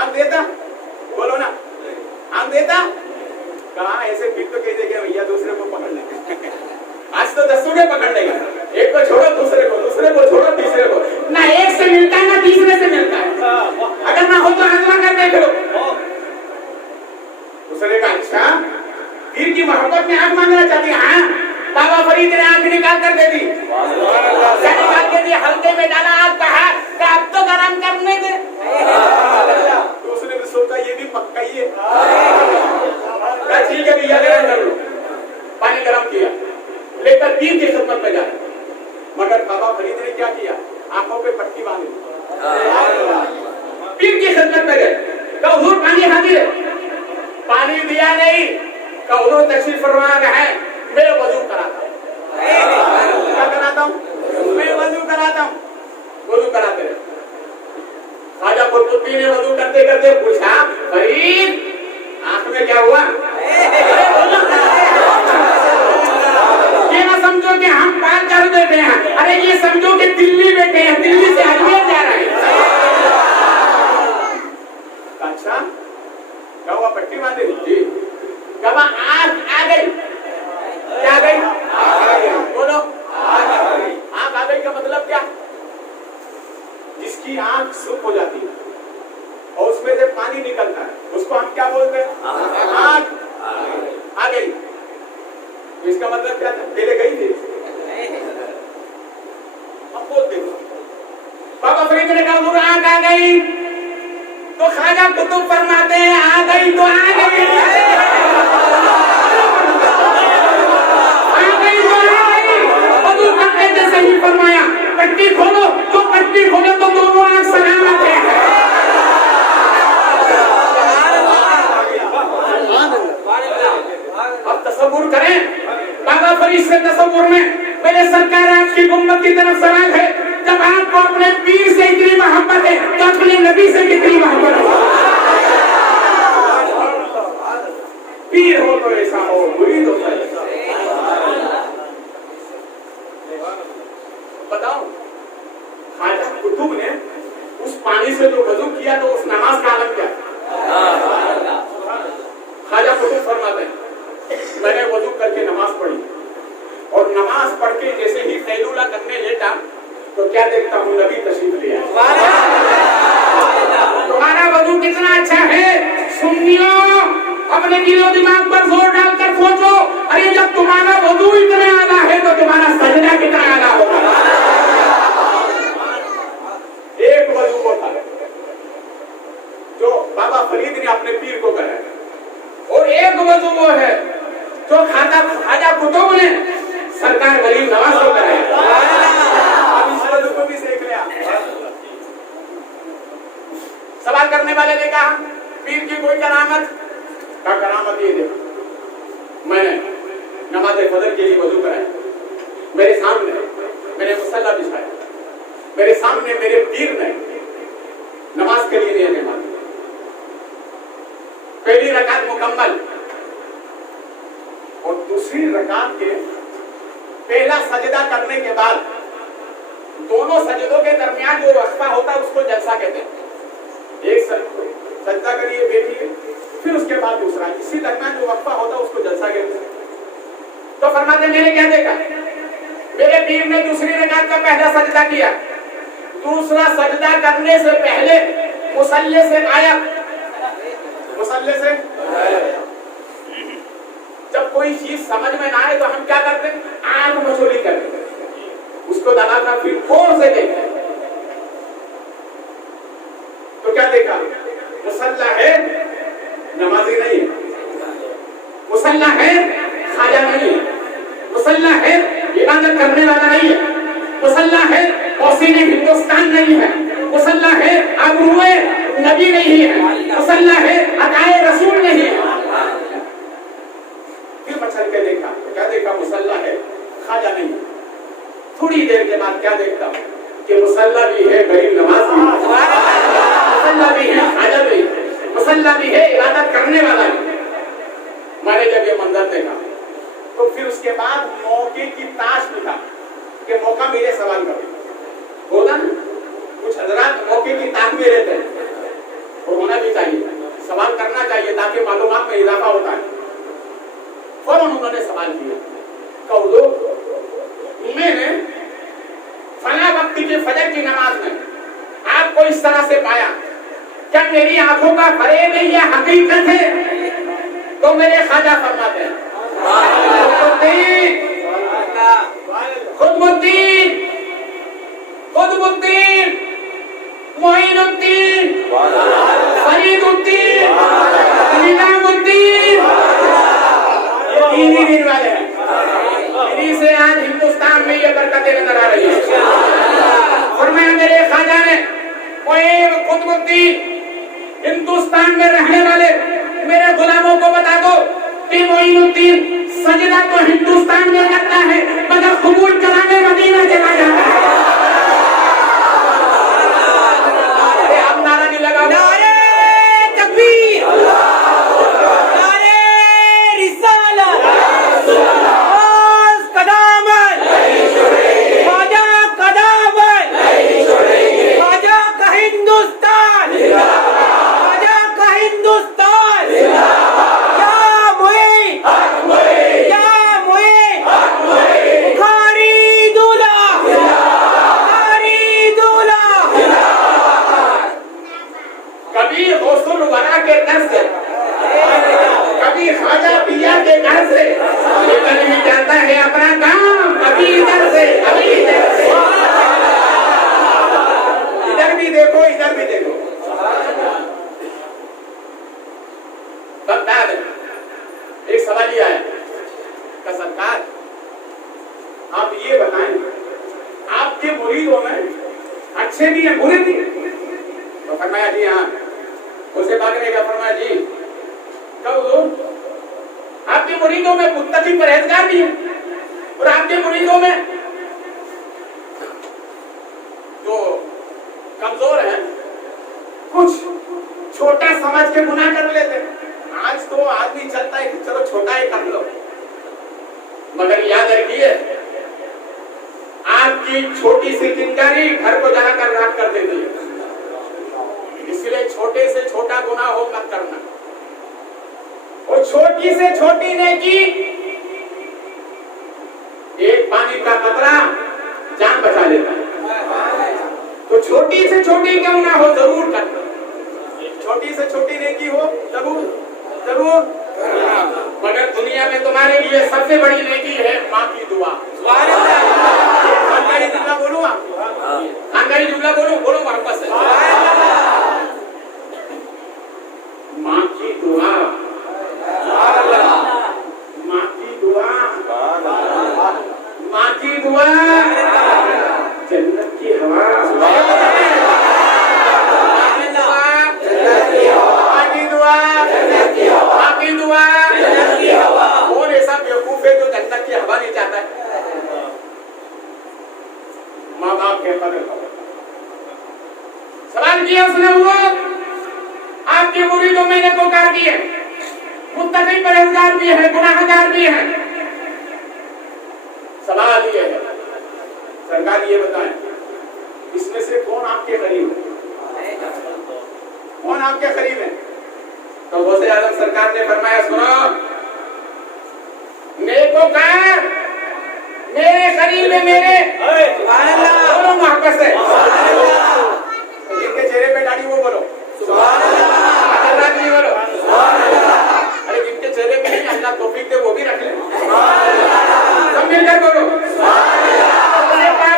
आग देता? बोलो ना, आग देता? कहा ऐसे फिर तो कह देगा भैया दूसरे को पकड़ लेंगे। आज तो 10 ने पकड़ लेगा, एक को छोड़ो दूसरे को छोड़ो तीसरे को। ना एक से मिलता है ना तीसरे से मिलता है। अगर ना हो तो आजमा कर देख लो। दूसरे का अच्छा पीर की मोहब्बत में आग मांगना चाहती है। हाँ, बाबा फरीद ने आग निकाल कर दे दी, निकाल के दी, हल्के में डाला आग, कहा अब तो गरम करने दे। दूसरे ने सोचा ये भी पक्का ही है, ठीक है भैया गरम कर लो। पानी गरम किया, लेकर पीर की खिदमत में जाए। मगर बाबा फरीद ने क्या किया? आंखों पे पट्टी बांधी, पीर की खिदमत में गए। कहा हुजूर पानी हाजिर है। पानी दिया नहीं। कहा हुजूर तशरीफ फरमा है, मैं वजू कराता हूँ। क्या कराता हूँ? मैं वजू कराता हूँ। वजू कराते रहे। ख्वाजा कुतुबुद्दीन ने वजू करते करते पूछा, फरीद आंख में क्या हुआ? ये ना समझो कि हम पार कर बैठे हैं, अरे ये समझो कि दिल्ली बैठे हैं, दिल्ली से अजमेर जा रहे हैं। अच्छा क्या हुआ? पट्टी बांधे? जी। कब आंख आ गई, क्या गई? बोलो, आंख आ गई का मतलब क्या? जिसकी आंख सुख हो जाती है और उसमें से पानी निकलता है उसको हम क्या बोलते हैं? आंख आ गई। तो इसका मतलब क्या था? पहले गई थी, अब बोलते हैं। बाबा फरीद ने कहा वो आंख आ गई, तो ख्वाजा कुतुब फरमाते हैं आ गई तो आ गई, आ गई तो आ गई। वजू करने जैसे ही फरमाया पट्टी खोलो, तो पट्टी खोलो तो दोनों आंख सलामत है। अब तसव्वुर करें, बाबा फरीद से तसव्वुर में मेरे सरकार आपकी गुम्बद की तरफ सवाल है, जब आपको अपने पीर से इतनी मोहब्बत है तो अपने नबी से कितनी मोहब्बत है? पीर हो तो ऐसा हो, मुरीद हो तो ऐसा। बताओ, ख्वाजा कुतुब ने उस पानी से जो वजू किया तो उस नमाज का आलम क्या? ख्वाजा कुतुब फरमाते हैं मैंने वजू करके नमाज पढ़ी और नमाज पढ़ के जैसे ही कैलूला करने लेटा तो क्या देखता हूँ? नबी तशरीफ ले आए। तुम्हारा वजू कितना अच्छा है सुन्नियों, अपने दिलो दिमाग पर जोर डालकर सोचो। अरे जब तुम्हारा वजू इतना आला है तो तुम्हारा सजदा कितना आला होगा? एक वजू वो था जो बाबा फरीद ने अपने पीर को कराया और एक वजू वो है जो ख्वाजा कुतुब ने सरकार गरीब नवाज को कराया। अब इस वजू को भी सीख लिया। सवाल करने वाले ने कहा पीर की कोई करामत का? करामत ये देखो, मैंने नमाज फजर के लिए वजू कराया, मेरे सामने मैंने मुसल्ला बिछाया, मेरे सामने मेरे पीर ने नमाज के लिए नियत मानी, पहली रकात मुकम्मल और दूसरी रकात के पहला सजदा करने के बाद दोनों सजदों के दरमियान जो वक्फा होता है उसको जलसा कहते हैं। एक सजदा करिए बैठिए, फिर उसके बाद दूसरा, इसी दरमियान जो वक्फा होता है उसको जलसा कहते हैं। तो फरमाते मैंने क्या देखा? मेरे पीर ने दूसरी रकात का पहला सजदा किया, दूसरा सजदा करने से पहले मुसल्ले से गायब, मुसल्ले से जब कोई चीज समझ में ना आए तो हम क्या करते हैं? आंख मचोली करते हैं, उसको दबाकर फिर गौर से देखते हैं। तो क्या देखा? मुसल्ला है, नमाजी नहीं है, मुसल्ला है, खाजा नहीं है, मुसल्ला है, इबादत करने वाला नहीं है, मुसल्ला है, औसीन हिंदुस्तान नहीं है, मुसल्ला है, आबरूए नबी नहीं है, मुसल्ला है, अताए रसूल नहीं है। फिर पछड़ के देखा, क्या देखा? मुसल्ला है, खाजा नहीं है। थोड़ी देर के बाद क्या देखता हूँ कि मुसल्ला भी है, गरीब नवाज भी है, मुसल्ला भी है, खाजा भी है, मुसल्ला भी है, इबादत करने वाला है। मैंने जब ये मंजर देखा तो फिर उसके बाद मौके की ताश लिखा कि मौका मेरे सवाल करो। होगा ना, कुछ हजरात मौके की ताक में रहते हैं, वो होना भी चाहिए, सवाल करना चाहिए ताकि मालूमात में इजाफा होता है। फौरन उन्होंने सवाल किया, कहो मैंने फला वक्त के फजर की नमाज में आपको इस तरह से पाया, क्या मेरी आंखों का फरेब है या हकीकत है? तो मेरे ख्वाजा फरमाते हैं खुदबुद्दीन, खुदबुद्दीन, मोइनुद्दीन, फरीदुद्दीन, निजामुद्दीन, तीन ही दिन वाले हैं। इन्हीं से आज हिंदुस्तान में ये बरकतें नजर आ रही है। फरमाया मेरे ख्वाजा ने खुदबुद्दीन, हिंदुस्तान में रहने वाले मेरे गुलामों को बता दो कि मोइनुद्दीन सजदा तो हिंदुस्तान में करता है मगर कबूल कराने मदीना चला जाता है। अरे आप नारा नहीं लगाओ, नारे तकबीर, नारे रिसालत, कदामत, ख्वाजा कदामत, ख्वाजा का हिंदुस्तान, ख्वाजा का हिंदुस्तान, या बगदाद में एक सवाल आया का सरकार आप ये बताएं आपके मुरीदों में अच्छे भी हैं बुरे भी हैं? तो फरमाया जी हाँ। उसे भागने का फरमाया जी कब आपके मुरीदों में मुत्तकी परहेजगार भी हैं और आपके मुरीदों में जो कमजोर हैं कुछ छोटा समझ के गुनाह कर लेते हैं। आज तो आदमी चलता है कि चलो छोटा ही कर लो, मगर याद रखिए आपकी छोटी सी चिंगारी घर को जलाकर राख कर देती है। इसलिए छोटे से छोटा गुनाह हो मत करना, और छोटी से छोटी नेकी एक पानी का कतरा जान बचा लेता है। तो छोटी से छोटी क्यों ना हो जरूर करना, छोटी से छोटी नेकी हो जरूर जरूर। मगर दुनिया में तुम्हारे लिए सबसे बड़ी नेकी है माँ की दुआ। खानदानी जुमला बोलो, खानदानी जुमला बोलो, बोलो वापस से माँ की दुआ, माँ की दुआ, माँ की दुआ, जन्नत की हवा, कौन ऐसा बेवकूफ है जो जन्नत की हवा नहीं चाहता है? माँ बाप के कदर करो। सवाल किया उसने, वो आपके मुरीदों में पुकार की है, मुत्तकी परहेजगार भी है, गुनाहगार भी है। सवाल ये है सरकार ये बताएं इसमें से कौन आपके करीब है, कौन आपके करीब है? तो गौसे आजम सरकार ने फरमाया सुनो, नेकोकार मेरे करीब है, मेरे बोलो मोहब्बत से, जिनके चेहरे पे दाढ़ी वो बोलो नहीं बोलो, अरे जिनके चेहरे पे नहीं अल्लाह तौफीक दे वो भी रख ले, सब मिलकर बोलो।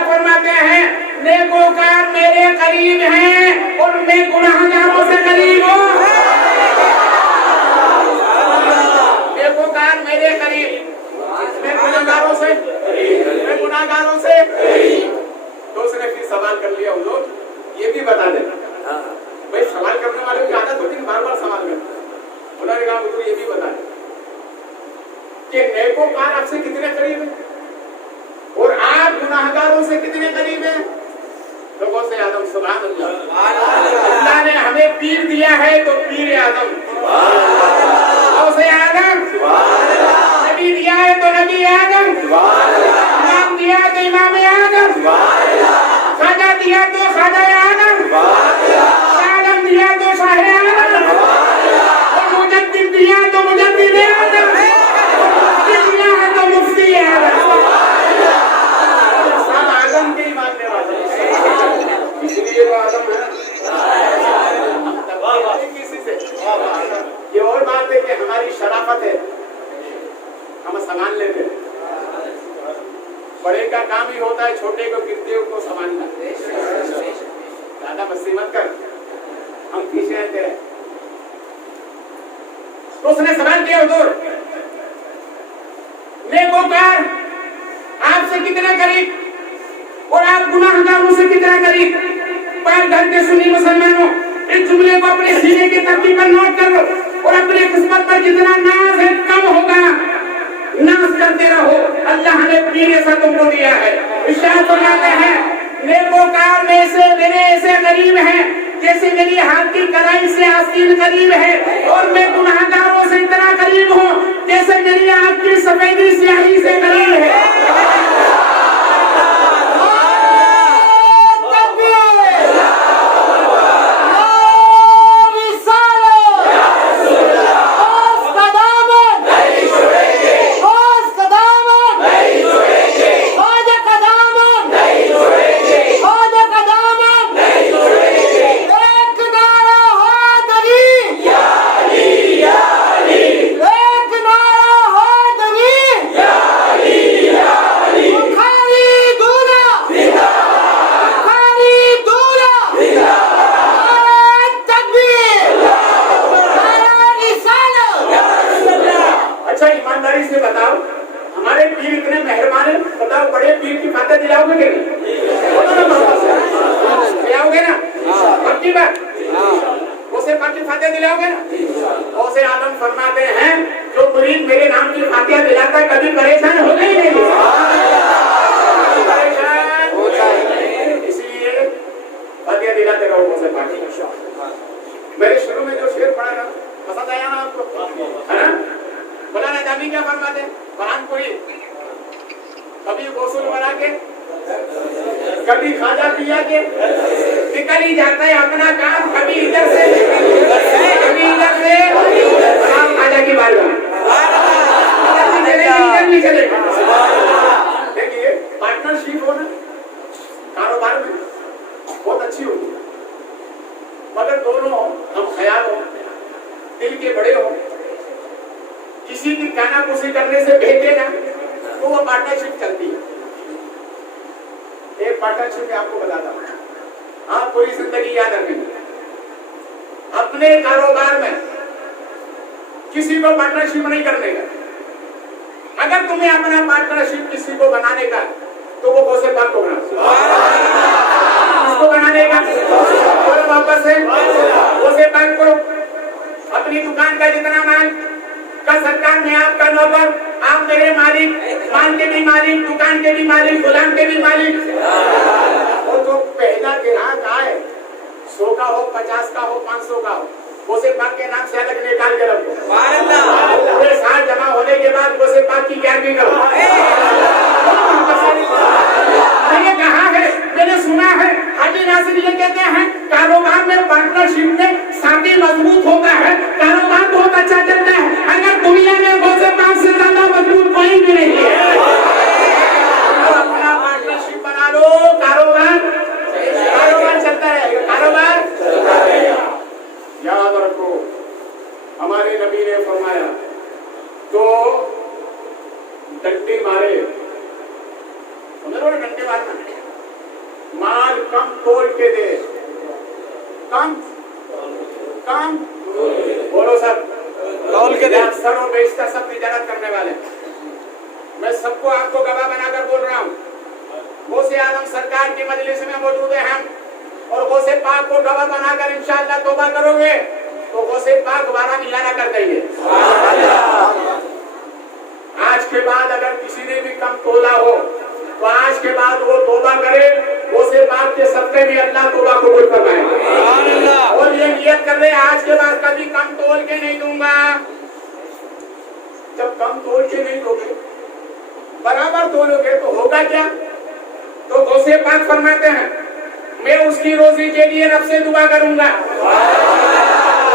फरमाते हैं नेकोकार मेरे करीब हैं और मैं गुनाहगारों से करीब हूँ। नेकोकार मेरे करीब, मैं गुनाहगारों से, मैं गुनाहगारों से। तो उसने फिर सवाल कर लिया, लोग ये भी बता देना भाई, सवाल करने वाले की आदत होती है बार बार सवाल करना। उन्होंने कहा मुझे ये भी बता दें कि नेकोकार आपसे कितने करीब है और आप गुनाहगारों से कितने करीब हैं? लोगों से आदम सुभान अल्लाह, अल्लाह ने हमें पीर दिया है तो पीर आदम, और से आदम नबी दिया है तो नबी आदम, इमाम दिया तो इमाम आदम, खाजा दिया तो खाजा आदम, शालम दिया तो शाह आदम, और मुजद्दिद दिया तो मुजद्दिद आदम, दिया है तो मुफ्ती आदम। सब आदम के ही मानने वाले, इसलिए वो आदम है। किसी से ये और बात है कि हमारी शराफत है, हम सामान लेते हैं। बड़े का काम ही होता है छोटे को गिरते को संभालना। ज्यादा मस्ती मत कर, हम पीछे रहते हैं। तो उसने सवाल किया हुजूर, नेकोकार आपसे कितना करीब और आप गुनाहगारों से कितना करीब? पर घर के सुनी मुसलमानों, इस जुमले को अपने सीने की तख्ती पर नोट कर लो और अपने किस्मत पर जितना नाज है कम होगा नाज करते रहो। अल्लाह ने पीर ऐसा तुमको दिया है। इरशाद फरमाते हैं नेकोकार में से मेरे ऐसे करीब हैं जैसे मेरी हाथ की कलाई से आस्तीन करीब है, और मैं गुनाहगारों से इतना करीब हूँ जैसे मेरी आँख की सफेदी स्याही से करीब है। परेशान हो गई नहीं? परेशान इसलिए फतिहा दिलाते रहो मुझसे पार्टी। मेरे शुरू में जो शेर पढ़ा ना पसंद आया ना आपको, है ना? मौलाना जामी क्या फरमाते हैं? कुरान कोई कभी गौसूल बना के कभी खाजा पिया के निकल ही जाता है अपना काम, कभी इधर से कभी इधर से खाजा की बात चलेगा। देखिए पार्टनरशिप हो ना कारोबार में बहुत अच्छी होती है, मगर दोनों हम ख्याल हो, दिल के बड़े हो, किसी की कानाफूसी करने से भेजे ना तो वो पार्टनरशिप चलती है। एक पार्टनरशिप में आपको बताता हूँ, आप पूरी जिंदगी याद रखेंगे, अपने कारोबार में किसी को पार्टनरशिप नहीं करने का। अगर तुम्हें अपना पार्टनरशिप किसी को बनाने का तो वो गौसे पाक को बना, किसको बनाने का? बोलो वापस से, गौसे पाक को। अपनी दुकान का जितना माल का सरकार में आपका नौकर, आप मेरे मालिक, माल के भी मालिक, दुकान के भी मालिक, गुलाम के भी मालिक। और जो पहला ग्राहक आए 100 का हो, 50 का हो, 500 का हो, गौसे पाक के नाम से अलग निकाल के रखो। पूरे साल जमा होने के बाद गौसे पाक की गारंटी करो। मैंने कहा है, मैंने सुना है, हाजी नासिर ये कहते हैं कारोबार में पार्टनरशिप में साथी मजबूत होता है, कारोबार बहुत अच्छा चलता है। अगर दुनिया में गौसे पाक से ज्यादा मजबूत कोई भी नहीं है। अपना पार्टनरशिप बना लो, कारोबार चलता रहेगा, कारोबार याद रखो। हमारे नबी ने फरमाया तो डंडे मारे, डंडे मारना, माल कम तोल के दे, कम बोलो सब तोल के दे। अक्सर और बेशतर सब तिजारत करने वाले, मैं सबको आपको गवाह बनाकर बोल रहा हूँ। गौसे आजम सरकार की मजलिस में मौजूद है हम, और गौसे पाक को गवाह बनाकर इंशाअल्लाह तौबा करोगे तो गौसे पाक दोबारा मिलाना कर देंगे। आज के बाद अगर किसी ने भी कम तोला हो तो आज के बाद वो तौबा करे, गौसे पाक के सदक़े में अल्लाह तौबा कबूल फरमाएगा। और ये नियत कर ले आज के बाद कभी कम तोल के नहीं दूंगा। जब कम तोल के नहीं दोगे, बराबर तोलोगे तो होगा क्या? तो गौसे पाक फरमाते हैं मैं उसकी रोजी के लिए रब से दुआ करूंगा,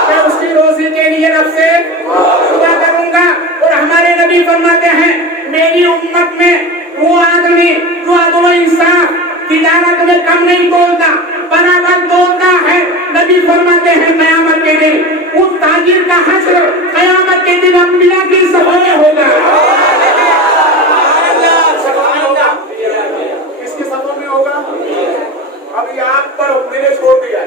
मैं उसकी रोजी के लिए रब से दुआ करूंगा। और हमारे नबी फरमाते हैं मेरी उम्मत में वो आदमी जो अदल इंसाफ तिजारत में कम नहीं तोलता, बराबर तोलता है। नबी फरमाते हैं कयामत के दिन उस ताजिर का हश्र कयामत के दिन अंबिया की सभा में होगा। किसके सभा में होगा? अभी आप पर मैंने छोड़ दिया।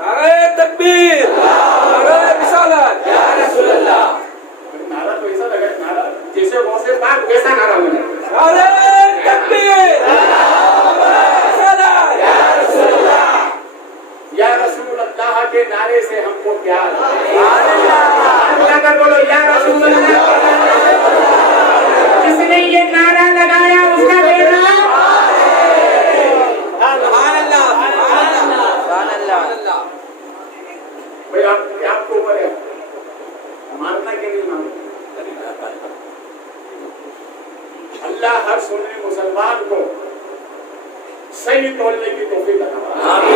नारे तकबीर, नारे रिसालत, या रसूल अल्लाह। नारा तो ऐसा लगा, नारा जैसे गौसे पाक वैसा नारा बना। नारे तकबीर, या रसूल अल्लाह के नारे से हमको प्यार। बोलो या रसूल अल्लाह। जिसने ये नारा लगाया उसका बेटा भाई आपको ऊपर है, मानना कि नहीं मानना? अल्लाह हर सुन्नी मुसलमान को सही तोलने की तौफीक अता फरमाए,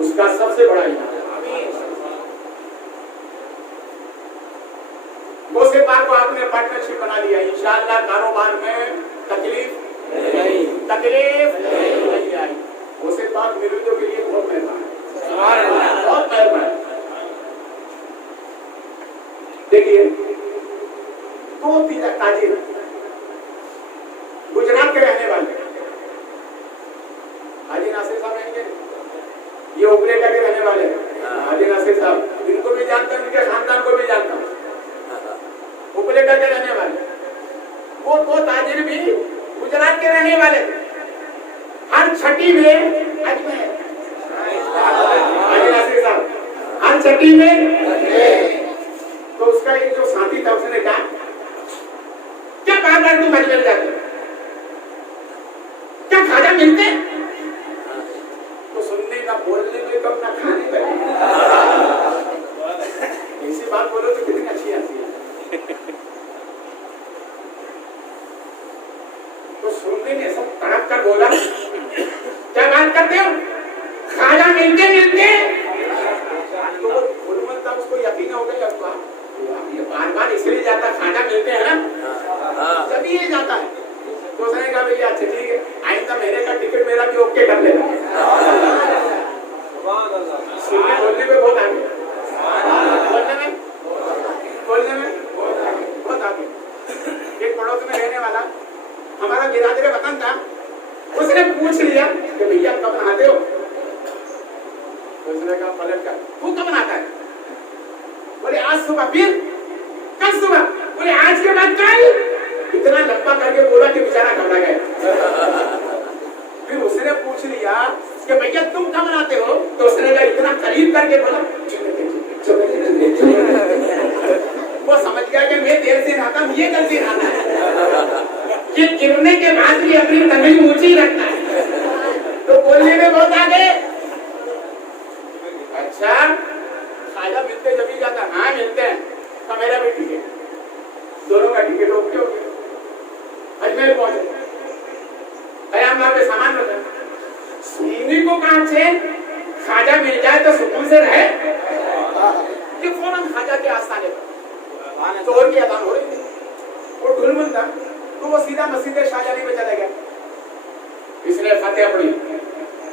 उसका सबसे बड़ा इनाम। गौसे पाक को आपने पार्टनरशिप बना लिया, इंशाअल्लाह कारोबार में तकलीफ नहीं आई। गौसे पाक मुरीदों के लिए बहुत मेहरबान है, बहुत मेहरबान। देखिए दो तीन ताजिर गुजरात के रहने वाले हाजी नासिर साहब रहेंगे, ये उपलेटा के रहने वाले हाजी नासिर साहब, इनको भी जानता हूं, इनके खानदान को भी जानता हूं, उपलेटा के रहने वाले। वो दो ताजिर भी गुजरात के रहने वाले। हर छठी में अजमेर, हाजी नासिर साहब हर छठी में, उसका एक जो साथी था उसने कहा क्या बार बार तुम अजमेर जाते हो, क्या खाजा मिलते? तो सुनने ना बोलने में कम ना खाने में, ऐसी बात बोलो तो कितनी अच्छी आती है। तो सुनने ने सब तड़प कर बोला क्या बात करते हो, खाजा मिलते मिलते? तो गुरुमंत तब उसको यकीन हो गया ये बार बार इसलिए जाता, खाजा मिलते हैं ना तभी ये जाता है। तो उसने कहा भैया अच्छा ठीक है, आइंदा महीने का टिकट मेरा भी ओके कर लेना। सुनने बोलने में बहुत आगे, बोलने में बहुत आगे। एक पड़ोस में रहने वाला हमारा बिरादर वतन था, उसने पूछ लिया कि भैया कब नहाते हो? उसने कहा पलट कर, तू कब नहाता है? बोले आज सुबह, फिर कल सुबह, बोले आज के बाद कल। इतना लंबा करके बोला कि बेचारा घबरा गया। फिर उसने पूछ लिया कि भैया तुम कब नहाते हो? तो उसने कहा इतना करीब करके बोला, वो समझ गया कि मैं देर से नहाता हूं, ये जल्दी नहाता है, ये गिरने के बाद भी अपनी तंगड़ी ऊंची रखता है। तो बोलने में बहुत आगे। अच्छा खाजा मिलते जब ही जाता, हाँ मिलते हैं, तो मेरा भी टिकट, दोनों का टिकट ओके हो गया। अजमेर पहुंचे, कयामगाह पे सामान रखा, सुन्नी को कहां से खाजा मिल जाए तो सुकून से रहे, कि फौरन खाजा के आस्थाने पर चोर की अजान हो रही थी, वो ढुलमुल था, तो वो सीधा मस्जिद शाहजहानी में चला गया। इसने फातिहा पढ़ी,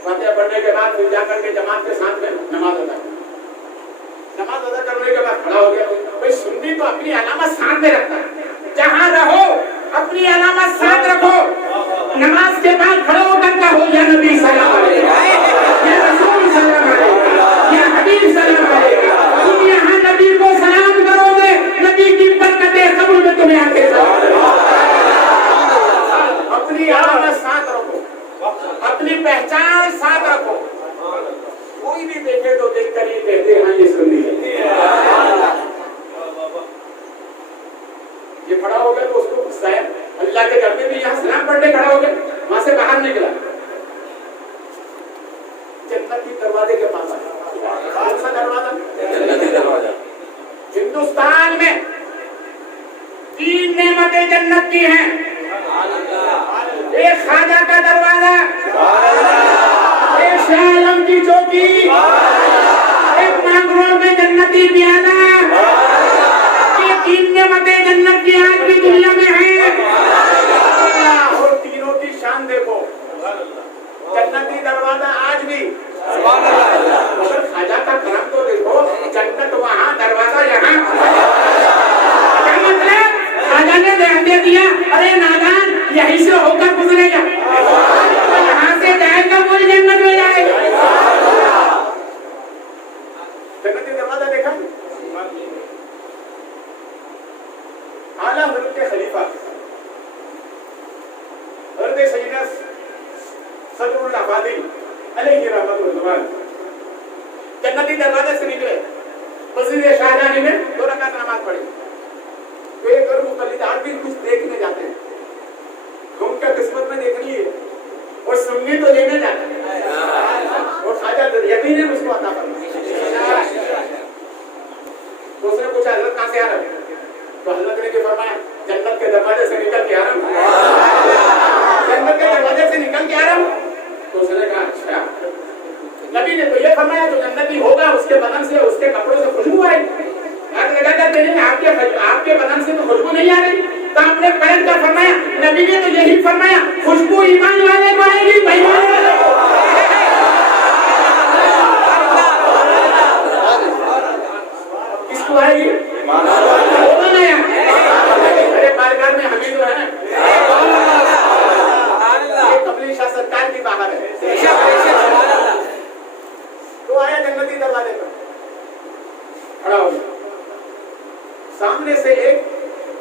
फातिहा पढ़ने के बाद फिर जाकर के जमात के साथ में नमाज अदा की। नमाज अदा करने के बाद खड़ा हो गया। भाई सुन्नी तो अपनी अलामत साथ में रखता है, जहां रहो अपनी अलामत साथ रखो। नमाज के बाद खड़ा होकर का हो या नबी सलाम अलैकुम, या रसूल सलाम अलैकुम, या हबीब सलाम अलैकुम। तुम यहाँ नबी को सलाम करोगे, नबी की बरकतें कब्र में तुम्हें आके अपनी अलामत साथ रखो, अपनी पहचान साथ रखो। कोई भी देखे तो देखकर ही कहते हैं ये सुन्नी है। ये खड़ा हो गया तो उसको गुस्सा है, अल्लाह के घर में भी यहाँ सलाम पढ़ने खड़ा हो गया, वहां से बाहर निकला, जन्नती दरवाजे के पास आया। कौन सा दरवाजा? जन्नती दरवाजा। हिंदुस्तान में 3 नेमतें जन्नत की हैं। एक खाजा का दरवाजा, एक शाह आलम की चौकी, एक मांगरोल में जन्नती प्याला। ये 3 नेमतें जन्नत की आज भी दुनिया में है। और तीनों की शान देखो, जन्नती दरवाजा आज भी, मगर खाजा का करम तो देखो, जन्नत वहाँ दरवाजा यहाँ। क्या मतलब? खाजा ने ध्यान दे दिया, अरे नादान यहीं से होकर गुजरेगा, यहाँ से जाएगा वो जन्नत में जाएगा। जन्नती दरवाजा देखा? आला हज़रत के खलीफा हज़रत सैयदना सदरुल आबादी अलैहि रहमतुल्लाह जन्नती दरवाजे से निकले, मस्जिद शाहजहानी में 2 रकात नमाज पढ़ी। तो एक और मुक़ल्लिदात भी कुछ देखने जाते हैं, उनका किस्मत में देखनी है, और सुन्नी तो लेने जाते हैं, और खाजा यकीन है उसको अता करना। तो उसने पूछा हज़रत कहाँ से आ रहे? तो हज़रत ने फरमाया जन्नत के दरवाजे से निकल के आ रहा हूँ, जन्नत के दरवाजे से निकल के आ रहा हूँ। तो उसने कहा अच्छा, नबी ने तो ये फरमाया जो जन्नती होगा उसके बदन से, उसके कपड़ों से खुशबू आएगी। आपके बदन से तो खुशबू नहीं आ रही, तो आपने पहन कर फरमाया, नबी ने तो यही फरमाया खुशबू ईमान वाले को आएगी, बेईमान वाले को। किसको आएगी? अरे बारगाह में हमी तो है, कबली शाह सरकार की बाहर है। तो आया जन्नती दरवाजे पर खड़ा हो गया, सामने से एक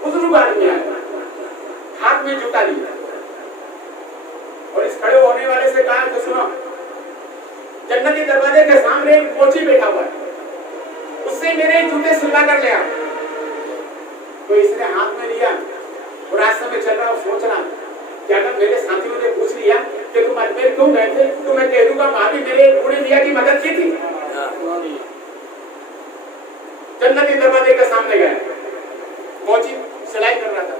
बुजुर्ग आदमी आया, हाथ में जूता लिया, और इस खड़े होने वाले से कहा कि सुनो, जन्नती दरवाजे के सामने एक मोची बैठा हुआ है, उससे मेरे जूते सिलवा कर ले आओ। तो इसने हाथ में लिया और रास्ते में चल रहा और सोच रहा कि अगर मेरे साथियों ने पूछ लिया कि तुम अजमेर क्यों गए थे तो मैं कह दूंगा वहां भी मेरे बूढ़े मियां की मदद की थी। जन्नती दरवाजे के सामने गया, पहुंची, सिलाई कर रहा था।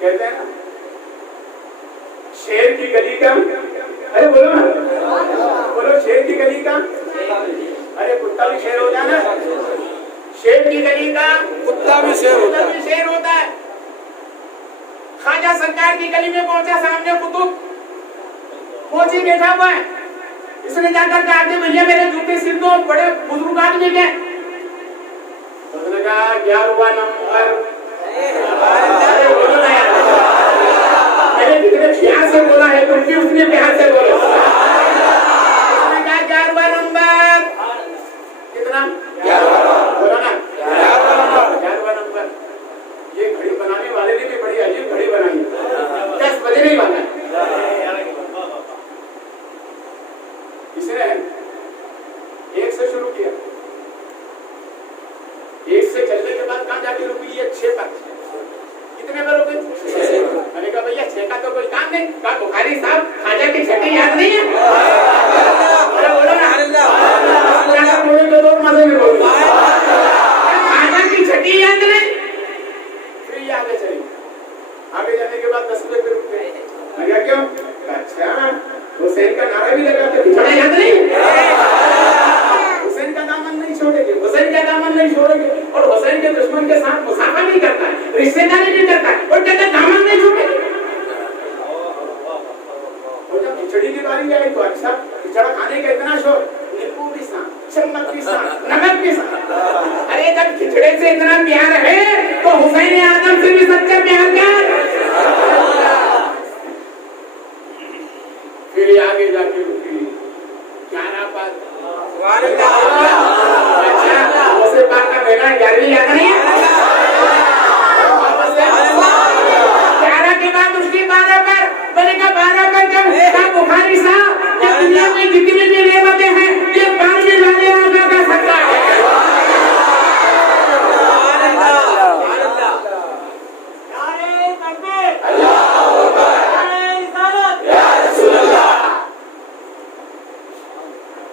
कहते हैं ना शेर की गली का, अरे बोलो ना, बोलो शेर की गली का, अरे कुत्ता भी शेर होता है ना, शेर की गली का कुत्ता भी शेर होता है। ख्वाजा सरकार की गली में पहुंचा, सामने कुतुब फौजी बैठा हुआ है। इसने जाकर के आगे भैया मेरे जूते सिल दो, बड़े बुजुर्ग आदमी के। उसने कहा 11वां नंबर, बोलो ना यार, मैंने कितने प्यार से बोला है, तुम भी उतने प्यार से बोलो। उसने कहा 11वां नंबर, कितना? 11वां, बोलो ना 11वां नंबर। ये घड़ी बनाने वाले ने भी बड़ी अजीब घड़ी बनाई, 10 बजने ही वाला है। इसने 1 से शुरू किया, 1 से चलने के बाद कहां जाके रुकी? ये 6 तक। कितने पर रुकी? 6। मैंने कहा भैया 6 का तो कोई काम नहीं। कहा बुखारी साहब ख्वाजा की छठी याद नहीं है? अरे बोलो ना, ख्वाजा बोले तो दो मजे में बोलो, ख्वाजा की छठी याद नहीं। फिर ये आगे चली, आगे जाने के बाद 10 बजे पे रुक गए। मैं कहा क्यों? अच्छा हुसैन का नारा भी लगाते थे, थोड़ा याद नहीं? हुसैन का दामन नहीं छोड़ेंगे, हुसैन का दामन नहीं छोड़ेंगे। और हुसैन के दुश्मन के साथ मुसाफा नहीं करता है, रिश्तेदारी नहीं करता है, और कहता दामन नहीं छोड़ेंगे। और जब खिचड़ी की बारी आई तो अच्छा खिचड़ा खाने का इतना शौक, नींबू भी साथ, चम्मच भी साथ, नमक भी साथ। अरे जब खिचड़े से इतना प्यार है तो हुसैन आदम से भी सच्चा प्यार क्या? फिर आगे जाके रुकी, ग्यारह पर उसे पार का बेटा 11वीं याद नहीं है? 11 के बाद उसकी 12 पर, मैंने कहा 12 पर जब बुखारी साहब जब दुनिया में जितनी भी नेमतें हैं ये 12वीं वाले आका का सत्ता है।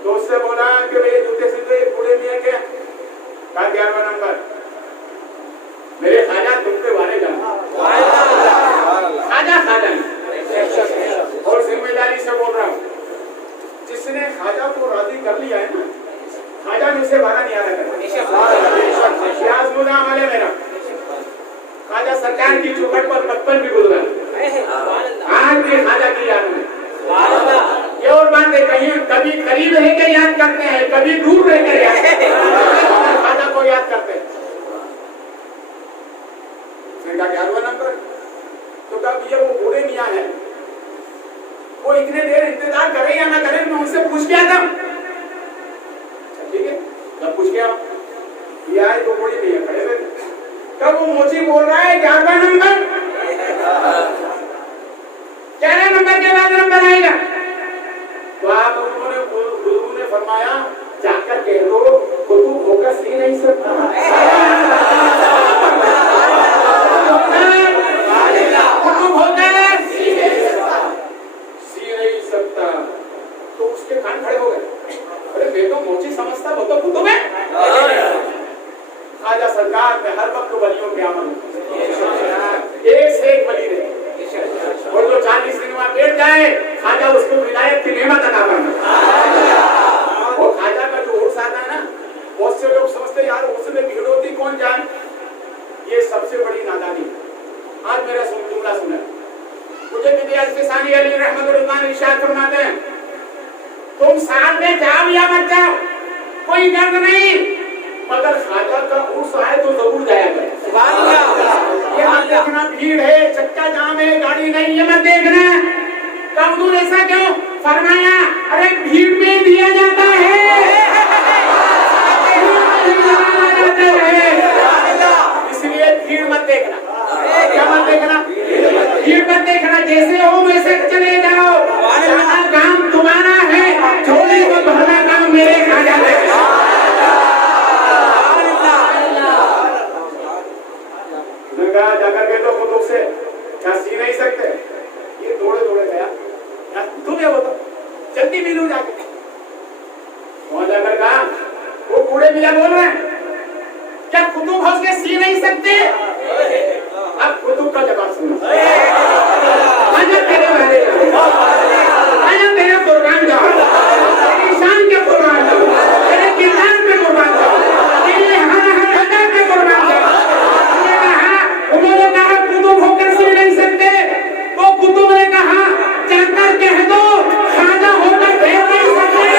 तो उससे बोला कि भाई जूते सीधे पूरे मियां के, कहा 11वां नंबर, मेरे ख्वाजा तुम पे वाले जाओ, ख्वाजा और जिम्मेदारी से बोल रहा हूँ, जिसने ख्वाजा को राजी कर लिया है ना, ख्वाजा में से बाहर नहीं आ रहा। मुदाम वाले मेरा ख्वाजा सरकार की चौखट पर 55 भी गुजरा, आज भी ख्वाजा की याद में। ये और बात है, कहीं कभी करीब रहकर याद करते हैं, कभी दूर रहकर याद करते हैं, ख्वाजा को याद करते हैं। उसने कहा 11वां नंबर, तो कहा भैया वो बूढ़े मियां है, वो इतने देर इंतजार करे या ना करे, मैं उनसे पूछ के आता हूं। ठीक है, जब पूछ गया ये आए तो बूढ़े मियां खड़े हुए, कब वो मोची बोल रहा है 11वां नंबर, 11 नंबर के बाद नंबर आएगा। तो आप गुरु ने फरमाया जाकर कह दो कुतुब होकर सी नहीं सकता, कुतुब होकर सी नहीं सकता। तो उसके कान खड़े हो गए, अरे मैं तो मोची समझता, वो तो कुतुब है। ख्वाजा सरकार में हर वक्त वलियों के अमल, एक से एक वली रहे, और जो 40 दिन वहां बैठ जाए ख्वाजा उसको विलायत की नेमत अता करना। वो ख्वाजा का जो उर्स आता है ना, बहुत से लोग समझते यार उसमें भीड़ होती कौन जाए, ये सबसे बड़ी नादानी। आज मेरा जुमला सुना, मुझे अली रहमतुल्लाह इरशाद फरमाते हैं, तुम साथ में जाओ या मत जाओ कोई दर्द नहीं, मगर ख्वाजा का उर्स आए तो जरूर जाया करें। ये मत देखना भीड़ है, चक्का जाम है, गाड़ी नहीं, ये मत देखना। कब दूर ऐसा क्यों फरमाया? अरे भीड़ में दिया जाता है, इसलिए भीड़ मत देखना। क्या मत देखना? भीड़ मत देखना। जैसे हो वैसे चले जाओ, जहाँ काम तुम्हारा है झोली को भरना काम मेरे ख्वाजा है। जाकर कहा वो बूढ़े मियां बोल रहे हैं क्या कुतुब घुस के सी नहीं सकते? अब कुतुब का जवाब सुनो। आजा तेरे वाले आजा तेरा कुर्बान जाओ, तेरी शान के कुर्बान जाओ, तेरे किरदार पे कुर्बान जाओ, तेरे हर हर अदा पे कुर्बान जाओ। उन्होंने कहा कुतुब होकर सी नहीं सकते, तो कुतुब ने कहा जाकर कह दो खाजा होकर भेज नहीं सकते।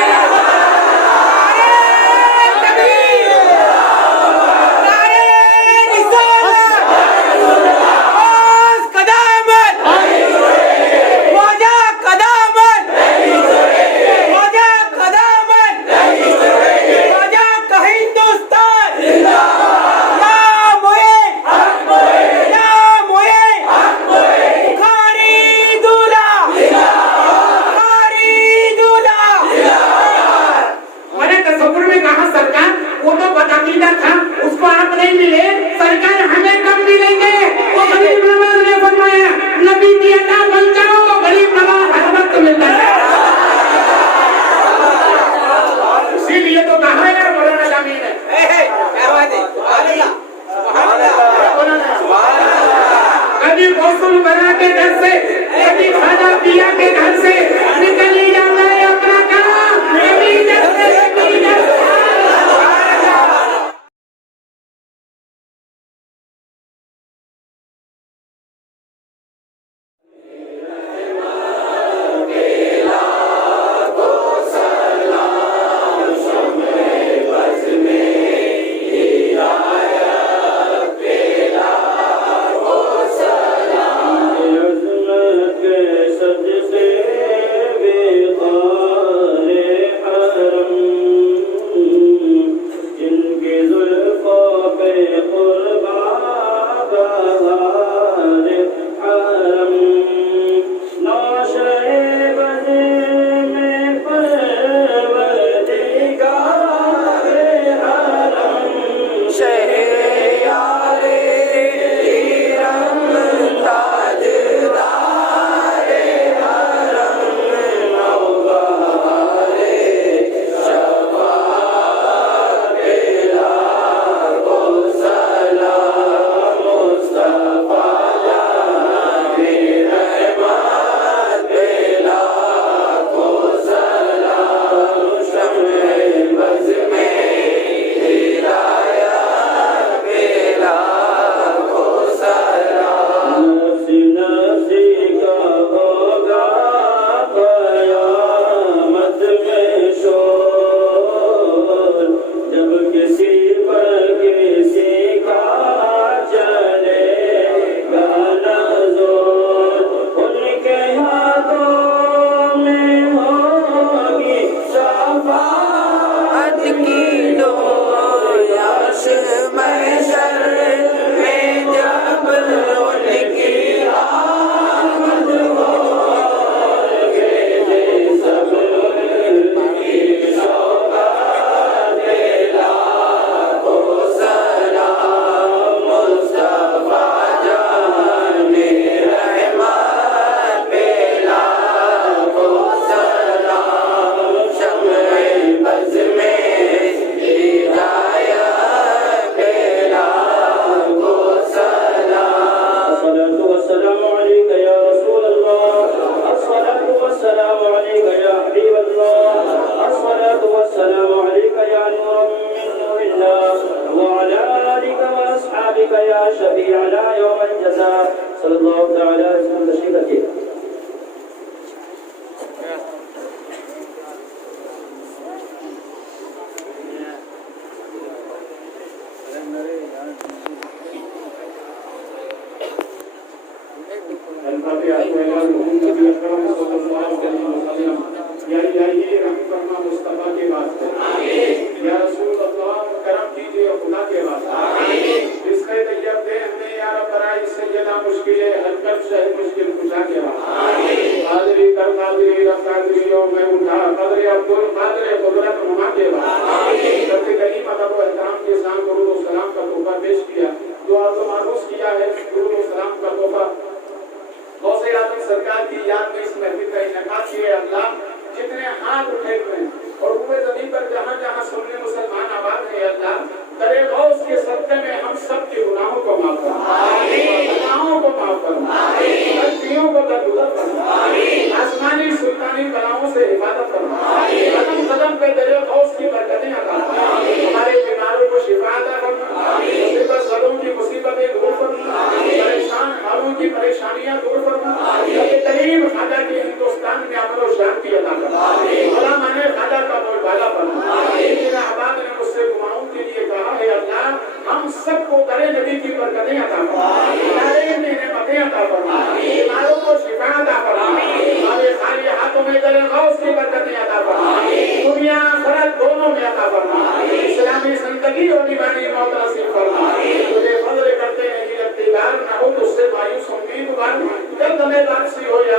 जल्दी होनी वाली मौत नसीब फरमा। तुझे फजल करते नहीं लगती बार ना हो उससे मायूस उम्मीद बन जब हमें लासी हो या